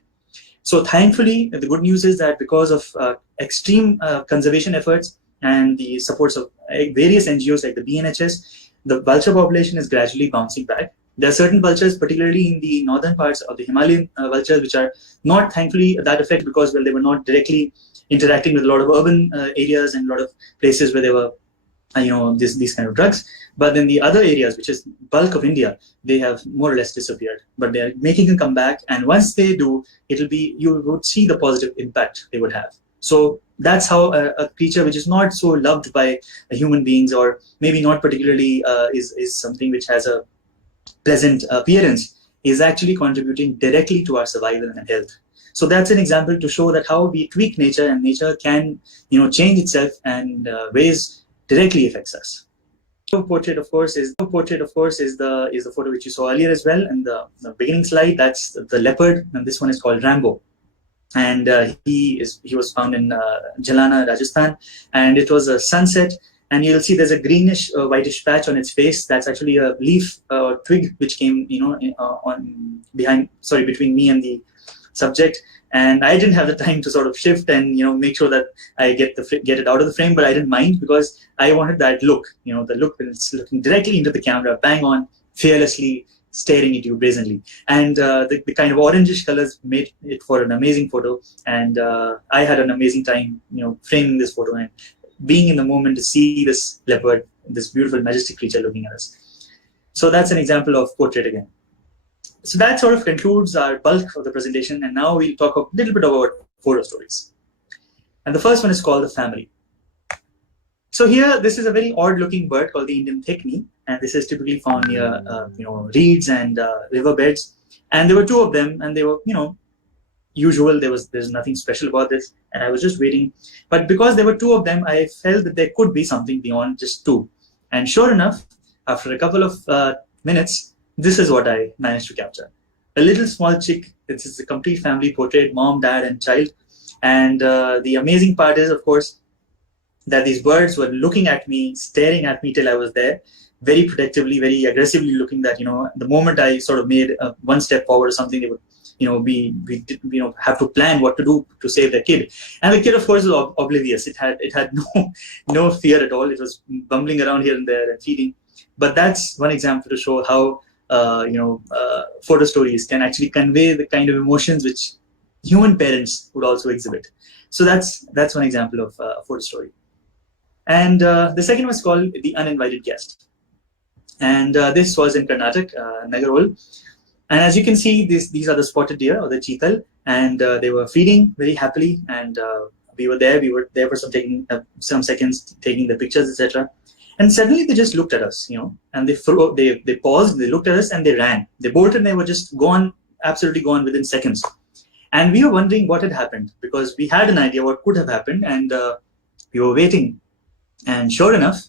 So thankfully, the good news is that because of extreme conservation efforts and the supports of various NGOs like the BNHS, the vulture population is gradually bouncing back. There are certain vultures, particularly in the northern parts of the Himalayan vultures, which are not, thankfully, that affected because, well, they were not directly interacting with a lot of urban areas and a lot of places where there were, these kind of drugs. But then the other areas, which is bulk of India, they have more or less disappeared. But they are making a comeback, and once they do, you would see the positive impact they would have. So that's how a creature which is not so loved by human beings, or maybe not particularly is something which has a pleasant appearance, is actually contributing directly to our survival and health. So that's an example to show that how we tweak nature, and nature can change itself, and ways directly affects us. The portrait, of course, is the photo which you saw earlier as well, and the beginning slide. That's the leopard, and this one is called Rambo. And he was found in Jalana, Rajasthan, and it was a sunset. And you'll see there's a greenish whitish patch on its face. That's actually a leaf twig which came between me and the subject. And I didn't have the time to sort of shift and make sure that I get it out of the frame, but I didn't mind because I wanted that look, the look when it's looking directly into the camera, bang on, fearlessly staring at you brazenly. And the kind of orangish colors made it for an amazing photo. And I had an amazing time, framing this photo and being in the moment to see this leopard, this beautiful, majestic creature looking at us. So that's an example of portrait again. So that sort of concludes our bulk of the presentation. And now we'll talk a little bit about photo stories. And the first one is called the family. So here, this is a very odd-looking bird called the Indian thickening, and this is typically found near, reeds and riverbeds. And there were two of them, and they were, usual. There's nothing special about this, and I was just waiting. But because there were two of them, I felt that there could be something beyond just two. And sure enough, after a couple of minutes, this is what I managed to capture. A little small chick. This is a complete family portrait, mom, dad, and child. And the amazing part is, of course, that these birds were looking at me, staring at me till I was there, very protectively, very aggressively looking that, the moment I sort of made one step forward or something, they would, have to plan what to do to save their kid. And the kid, of course, was oblivious. It had no fear at all. It was bumbling around here and there and feeding. But that's one example to show how, photo stories can actually convey the kind of emotions which human parents would also exhibit. So that's one example of a photo story. And the second was called The Uninvited Guest. And this was in Karnataka, Nagarhole. And as you can see, these are the spotted deer or the cheetal, and they were feeding very happily. And we were there for some seconds, taking the pictures, etc. And suddenly they just looked at us, and they paused, they looked at us, and they ran. They bolted, and they were just gone, absolutely gone within seconds. And we were wondering what had happened, because we had an idea what could have happened, and we were waiting. And sure enough,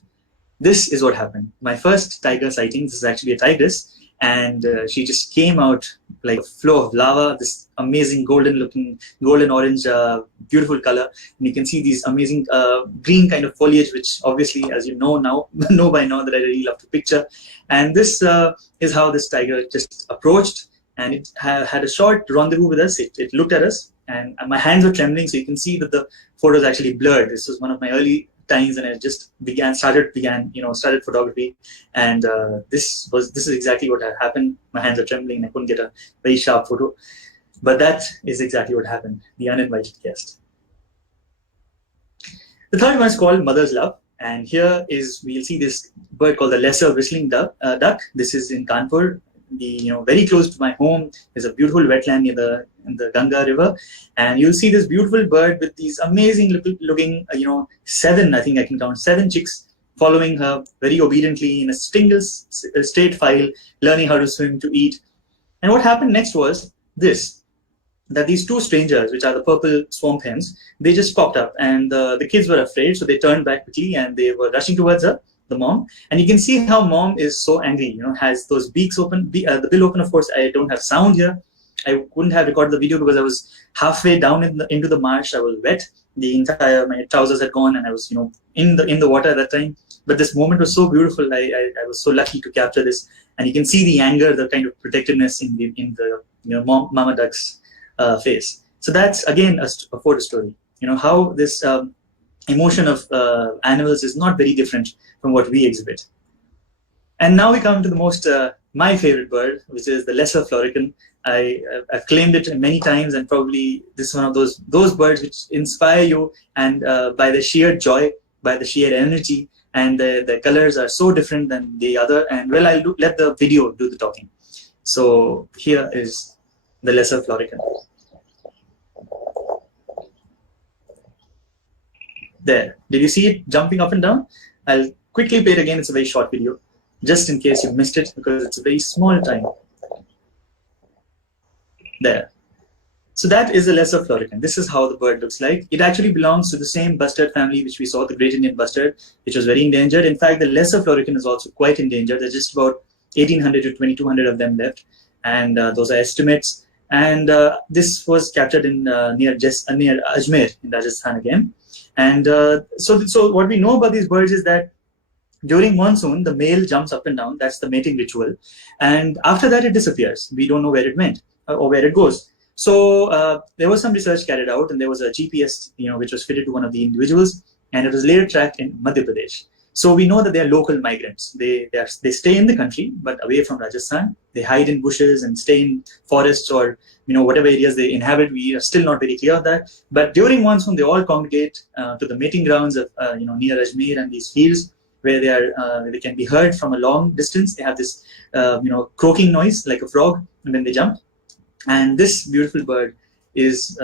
this is what happened. My first tiger sighting, this is actually a tigress, and she just came out like a flow of lava, this amazing golden orange, beautiful color. And you can see these amazing green kind of foliage, which obviously, as you know now, know by now, that I really love to picture. And this is how this tiger just approached, and it had a short rendezvous with us. It looked at us, and my hands were trembling, so you can see that the photo is actually blurred. This was one of my early times, and I just started photography, and this is exactly what had happened. My hands are trembling, and I couldn't get a very sharp photo, but that is exactly what happened. The uninvited guest. The third one is called Mother's Love, and here we'll see this bird called the lesser whistling duck. This is in Kanpur, very close to my home. There's a beautiful wetland near the Ganga River, and you'll see this beautiful bird with these amazing looking, 7, I think I can count 7 chicks following her very obediently in a single straight file, learning how to swim, to eat. And what happened next was that these 2 strangers, which are the purple swamp hens, they just popped up, and the kids were afraid, so they turned back quickly and they were rushing towards her, the mom. And you can see how mom is so angry, has those beaks open, the bill open. Of course, I don't have sound here. I couldn't have recorded the video because I was halfway down into the marsh. I was wet. My trousers had gone, and I was, in the water at that time. But this moment was so beautiful. I was so lucky to capture this, and you can see the anger, the kind of protectiveness in the mama duck's face. So that's again a photo story. How this emotion of animals is not very different from what we exhibit. And now we come to the most my favorite bird, which is the lesser florican. I've claimed it many times, and probably this is one of those birds which inspire you, and by the sheer joy, by the sheer energy, and the colors are so different than the other. And well, I'll let the video do the talking. So here is the lesser florican. There, did you see it jumping up and down? I'll quickly play it again. It's a very short video, just in case you missed it, because it's a very small time. There. So that is a lesser florican. This is how the bird looks like. It actually belongs to the same bustard family which we saw, the Great Indian Bustard, which was very endangered. In fact, the lesser florican is also quite endangered. There's just about 1,800 to 2,200 of them left, and those are estimates. And this was captured in near Ajmer in Rajasthan again. And so what we know about these birds is that during monsoon, the male jumps up and down. That's the mating ritual. And after that, it disappears. We don't know where it went or where it goes. So there was some research carried out, and there was a GPS, which was fitted to one of the individuals, and it was later tracked in Madhya Pradesh. So we know that they are local migrants. They stay in the country, but away from Rajasthan. They hide in bushes and stay in forests or whatever areas they inhabit. We are still not very clear of that. But during monsoon, they all congregate to the mating grounds of near Ajmer and these fields where they can be heard from a long distance. They have this croaking noise like a frog, and then they jump. And this beautiful bird is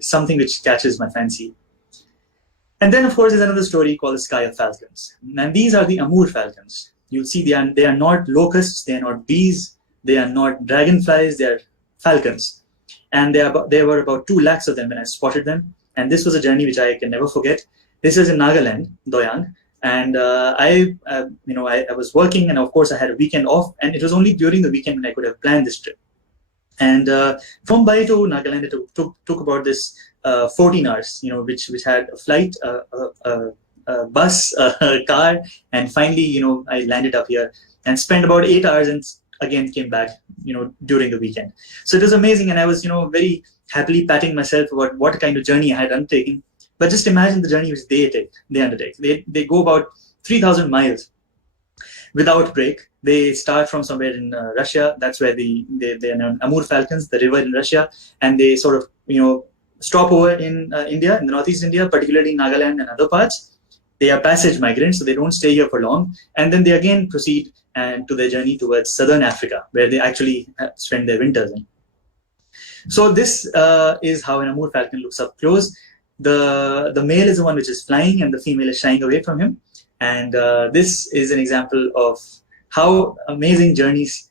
something which catches my fancy. And then, of course, there's another story called the Sky of Falcons. And these are the Amur falcons. You'll see they are not locusts, they are not bees, they are not dragonflies, they are falcons. And there were about 2 lakhs of them when I spotted them. And this was a journey which I can never forget. This is in Nagaland, Doyang. And I was working, and of course I had a weekend off, and it was only during the weekend when I could have planned this trip. And from Mumbai to Nagaland, it took about this 14 hours, which had a flight, a bus, a car, and finally, I landed up here and spent about 8 hours, and again came back, during the weekend. So it was amazing, and I was, very happily patting myself about what kind of journey I had undertaken. But just imagine the journey which they undertake. They go about 3,000 miles without break. They start from somewhere in Russia. That's where they are Amur falcons, the river in Russia, and they sort of stop over in India, in the Northeast India, particularly Nagaland and other parts. They are passage migrants, so they don't stay here for long, and then they again proceed to their journey towards southern Africa, where they actually spend their winters in. So this is how an Amur falcon looks up close. The male is the one which is flying, and the female is shying away from him. And this is an example of how amazing journeys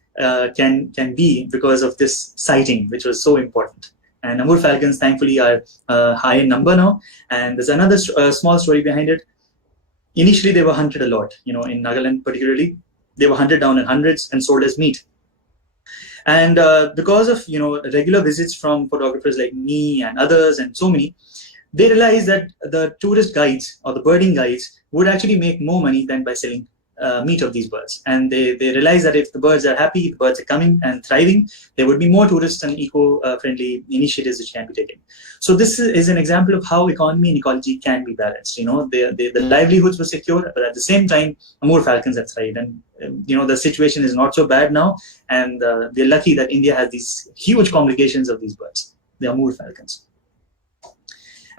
can be because of this sighting, which was so important. And Amur falcons, thankfully, are high in number now. And there's another small story behind it. Initially, they were hunted a lot, in Nagaland particularly. They were hunted down in hundreds and sold as meat. And because of regular visits from photographers like me and others and so many, they realized that the tourist guides or the birding guides would actually make more money than by selling meat of these birds. And they realized that if the birds are happy, the birds are coming and thriving, there would be more tourists and eco-friendly initiatives which can be taken. So this is an example of how economy and ecology can be balanced. The livelihoods were secure, but at the same time, more falcons have thrived. And the situation is not so bad now. And we're lucky that India has these huge congregations of these birds. They are more falcons.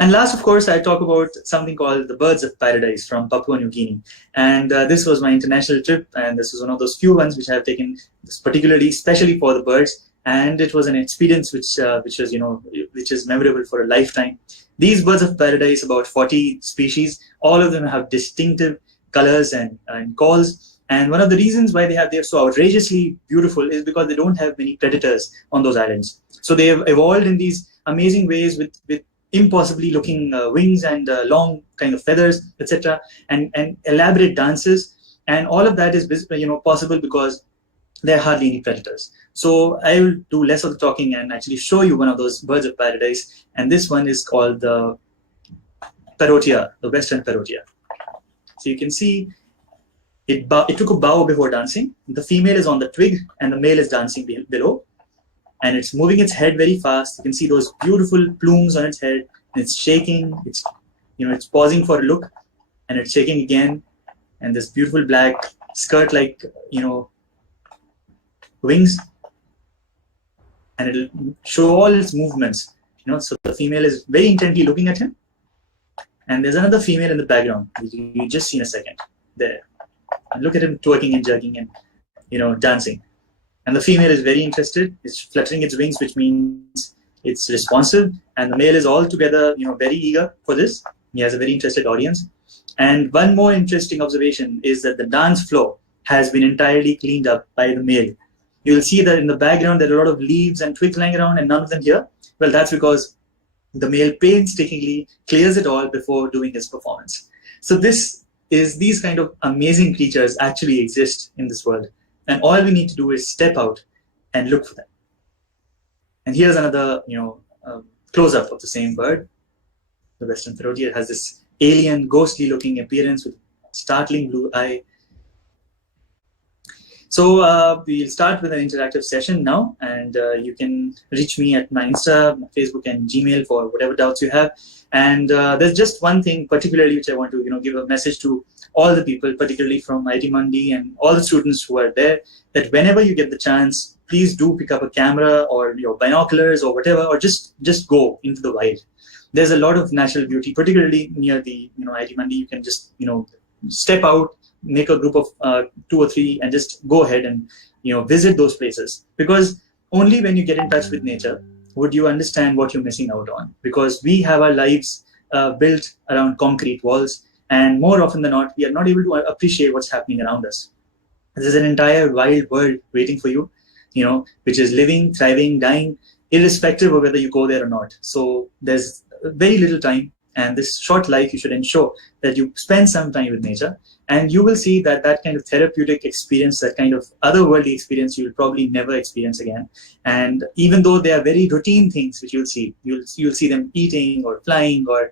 And last, of course, I talk about something called the Birds of Paradise from Papua New Guinea. And this was my international trip, and this was one of those few ones which I have taken particularly, especially for the birds. And it was an experience which is memorable for a lifetime. These birds of paradise, about 40 species, all of them have distinctive colors and calls. And one of the reasons why they're so outrageously beautiful is because they don't have many predators on those islands. So they have evolved in these amazing ways with impossibly looking wings and long kind of feathers, etc., and elaborate dances, and all of that is possible because there are hardly any predators. So I will do less of the talking and actually show you one of those birds of paradise, and this one is called the parotia, the western parotia. So you can see it took a bow before dancing. The female is on the twig and the male is dancing below. And it's moving its head very fast. You can see those beautiful plumes on its head. And it's shaking. It's pausing for a look, and it's shaking again. And this beautiful black skirt, like wings, and it'll show all its movements. So the female is very intently looking at him, and there's another female in the background. You just see in a second there, and look at him twerking and jerking and dancing. And the female is very interested. It's fluttering its wings, which means it's responsive. And the male is altogether, very eager for this. He has a very interested audience. And one more interesting observation is that the dance floor has been entirely cleaned up by the male. You'll see that in the background, there are a lot of leaves and twigs lying around and none of them here. Well, that's because the male painstakingly clears it all before doing his performance. So these kind of amazing creatures actually exist in this world. And all we need to do is step out and look for them. And here's another, close-up of the same bird. The western parotia has this alien, ghostly-looking appearance with startling blue eye. So we'll start with an interactive session now, and you can reach me at my Insta, my Facebook, and Gmail for whatever doubts you have. And there's just one thing particularly which I want to give a message to all the people, particularly from IIT Mandi and all the students who are there, that whenever you get the chance, please do pick up a camera or your binoculars or whatever, or just go into the wild. There's a lot of natural beauty, particularly near the IIT Mandi. You can just step out, make a group of 2 or 3, and just go ahead and visit those places. Because only when you get in touch with nature would you understand what you're missing out on. Because we have our lives built around concrete walls, and more often than not, we are not able to appreciate what's happening around us. There's an entire wild world waiting for you, which is living, thriving, dying, irrespective of whether you go there or not. So there's very little time, and this short life, you should ensure that you spend some time with nature, and you will see that kind of therapeutic experience, that kind of otherworldly experience, you will probably never experience again. And even though they are very routine things which you'll see them eating or flying or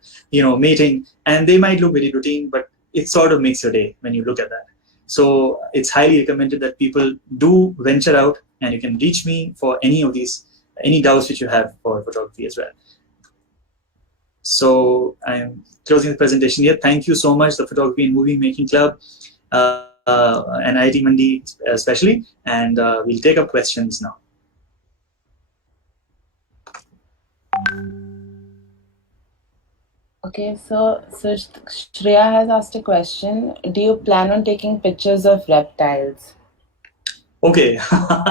mating, and they might look very routine, but it sort of makes your day when you look at that. So it's highly recommended that people do venture out, and you can reach me for any doubts which you have for photography as well. So I'm closing the presentation here. Thank you so much, the Photography and Movie Making Club, and IIT Mandi especially, and we'll take up questions now. Okay, so Shreya has asked a question. Do you plan on taking pictures of reptiles? Okay,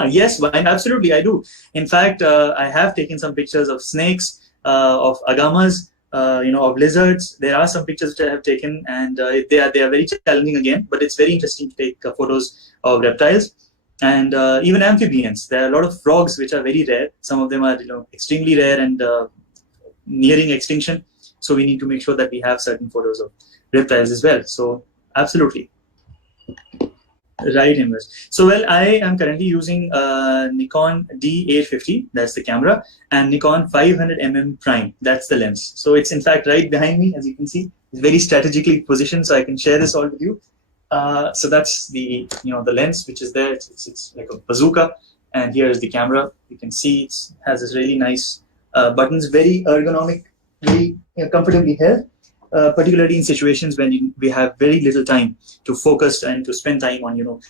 yes, absolutely, I do. In fact, I have taken some pictures of snakes, of agamas, of lizards. There are some pictures which I have taken, and they are very challenging again, but it's very interesting to take photos of reptiles and even amphibians. There are a lot of frogs which are very rare. Some of them are extremely rare and nearing extinction. So we need to make sure that we have certain photos of reptiles as well. So absolutely. Right, Himraj. So, well, I am currently using Nikon D850, that's the camera, and Nikon 500mm prime, that's the lens. So it's in fact right behind me, as you can see. It's very strategically positioned, so I can share this all with you. So that's the the lens which is there. It's like a bazooka, and here is the camera. You can see it has this really nice buttons, very ergonomic, very comfortably held. Particularly in situations when we have very little time to focus and to spend time on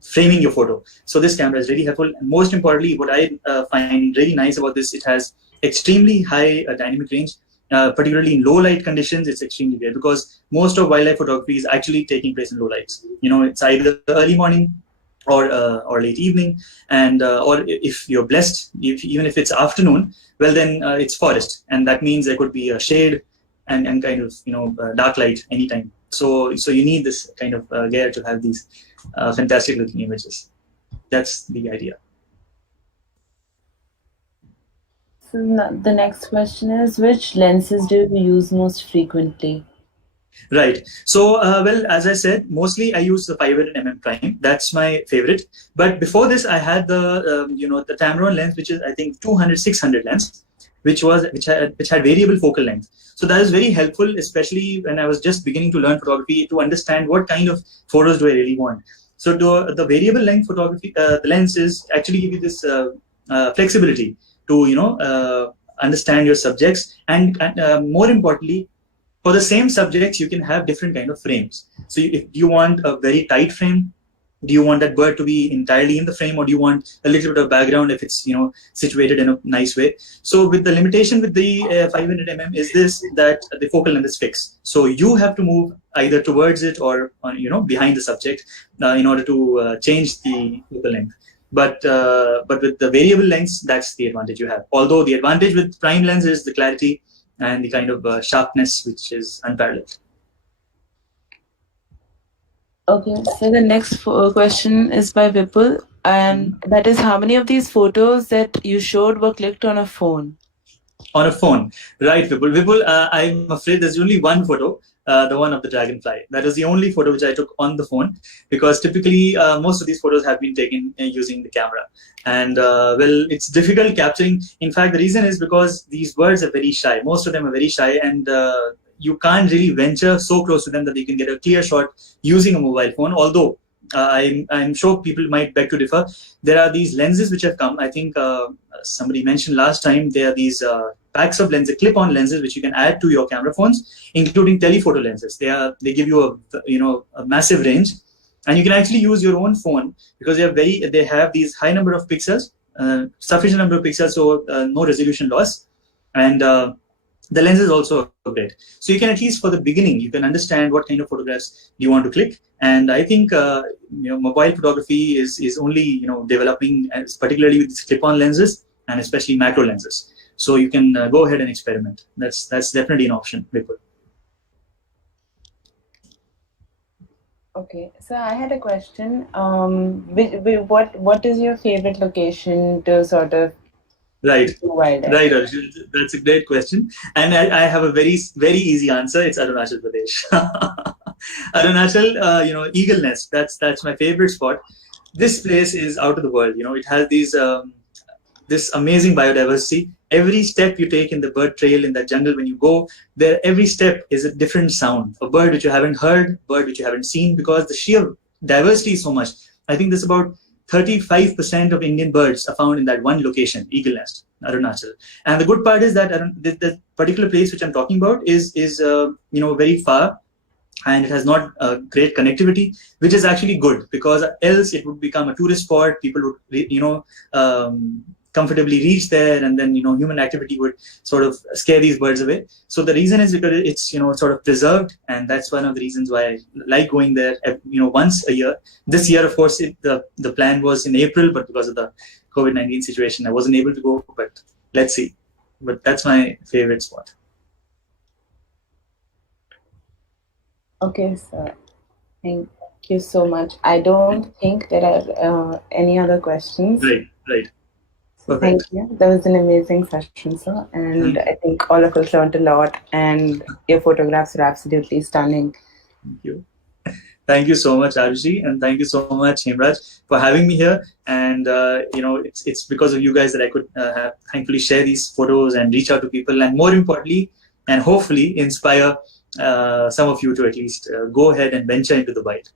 framing your photo. So this camera is really helpful. And most importantly, what I find really nice about this, it has extremely high dynamic range. Particularly in low light conditions, it's extremely great because most of wildlife photography is actually taking place in low lights. It's either early morning or late evening, and or if you're blessed, even if it's afternoon, well then it's forest, and that means there could be a shade and kind of dark light anytime. So you need this kind of gear to have these fantastic looking images. That's the idea. So the next question is, which lenses do you use most frequently? Right. So, well, as I said, mostly I use the 500mm prime. That's my favorite. But before this, I had the Tamron lens, which is I think 200-600 lens, which had variable focal length. So that is very helpful, especially when I was just beginning to learn photography, to understand what kind of photos do I really want. So the variable length photography, the lenses actually give you this flexibility to understand your subjects, and more importantly, for the same subjects, you can have different kind of frames. So if you want a very tight frame, do you want that bird to be entirely in the frame, or do you want a little bit of background if it's situated in a nice way? So with the limitation with the 500mm is this, that the focal length is fixed. So you have to move either towards it or behind the subject in order to change the focal length. But with the variable lengths, that's the advantage you have. Although the advantage with prime lens is the clarity and the kind of sharpness which is unparalleled. Okay, so the next question is by Vipul, and that is, how many of these photos that you showed were clicked on a phone? On a phone, right, Vipul. Vipul, I'm afraid there's only one photo, the one of the dragonfly. That is the only photo which I took on the phone, because typically most of these photos have been taken using the camera. And well, it's difficult capturing. In fact, the reason is because these birds are very shy. Most of them are very shy, and you can't really venture so close to them that you can get a clear shot using a mobile phone. Although I'm sure people might beg to differ. There are these lenses which have come. I think somebody mentioned last time, there are these packs of lenses, clip-on lenses, which you can add to your camera phones, including telephoto lenses. They give you a massive range, and you can actually use your own phone because they have these high number of pixels, sufficient number of pixels, so no resolution loss, and the lens is also great. So you can, at least for the beginning, you can understand what kind of photographs you want to click. And I think mobile photography is only developing, particularly with these clip-on lenses and especially macro lenses. So you can go ahead and experiment. That's definitely an option, Vipul. Okay, so I had a question. What is your favorite location to sort of Right, Arjun. That's a great question, and I have a very, very easy answer. It's Arunachal Pradesh. Arunachal, Eagle Nest. That's my favorite spot. This place is out of the world. It has this amazing biodiversity. Every step you take in the bird trail in that jungle, when you go there, every step is a different sound. A bird which you haven't heard, bird which you haven't seen, because the sheer diversity is so much. I think there's about 35% of Indian birds are found in that one location, Eagle Nest, Arunachal. And the good part is that the particular place which I'm talking about is very far, and it has not great connectivity, which is actually good, because else it would become a tourist spot. People would comfortably reach there, and then human activity would sort of scare these birds away. So the reason is because it's sort of preserved, and that's one of the reasons why I like going there once a year. This year, of course, the plan was in April, but because of the COVID-19 situation, I wasn't able to go. But let's see. But that's my favorite spot. Okay, sir. Thank you so much. I don't think there are any other questions. Right. Thank you. That was an amazing session, sir. And I think all of us learned a lot, and your photographs are absolutely stunning. Thank you. Thank you so much, Arushi, and thank you so much, Hemraj, for having me here. And it's because of you guys that I could thankfully share these photos and reach out to people, and more importantly, and hopefully inspire some of you to at least go ahead and venture into the bite.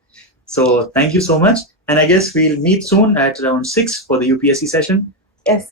So thank you so much, and I guess we'll meet soon at around 6 for the UPSC session. Yes.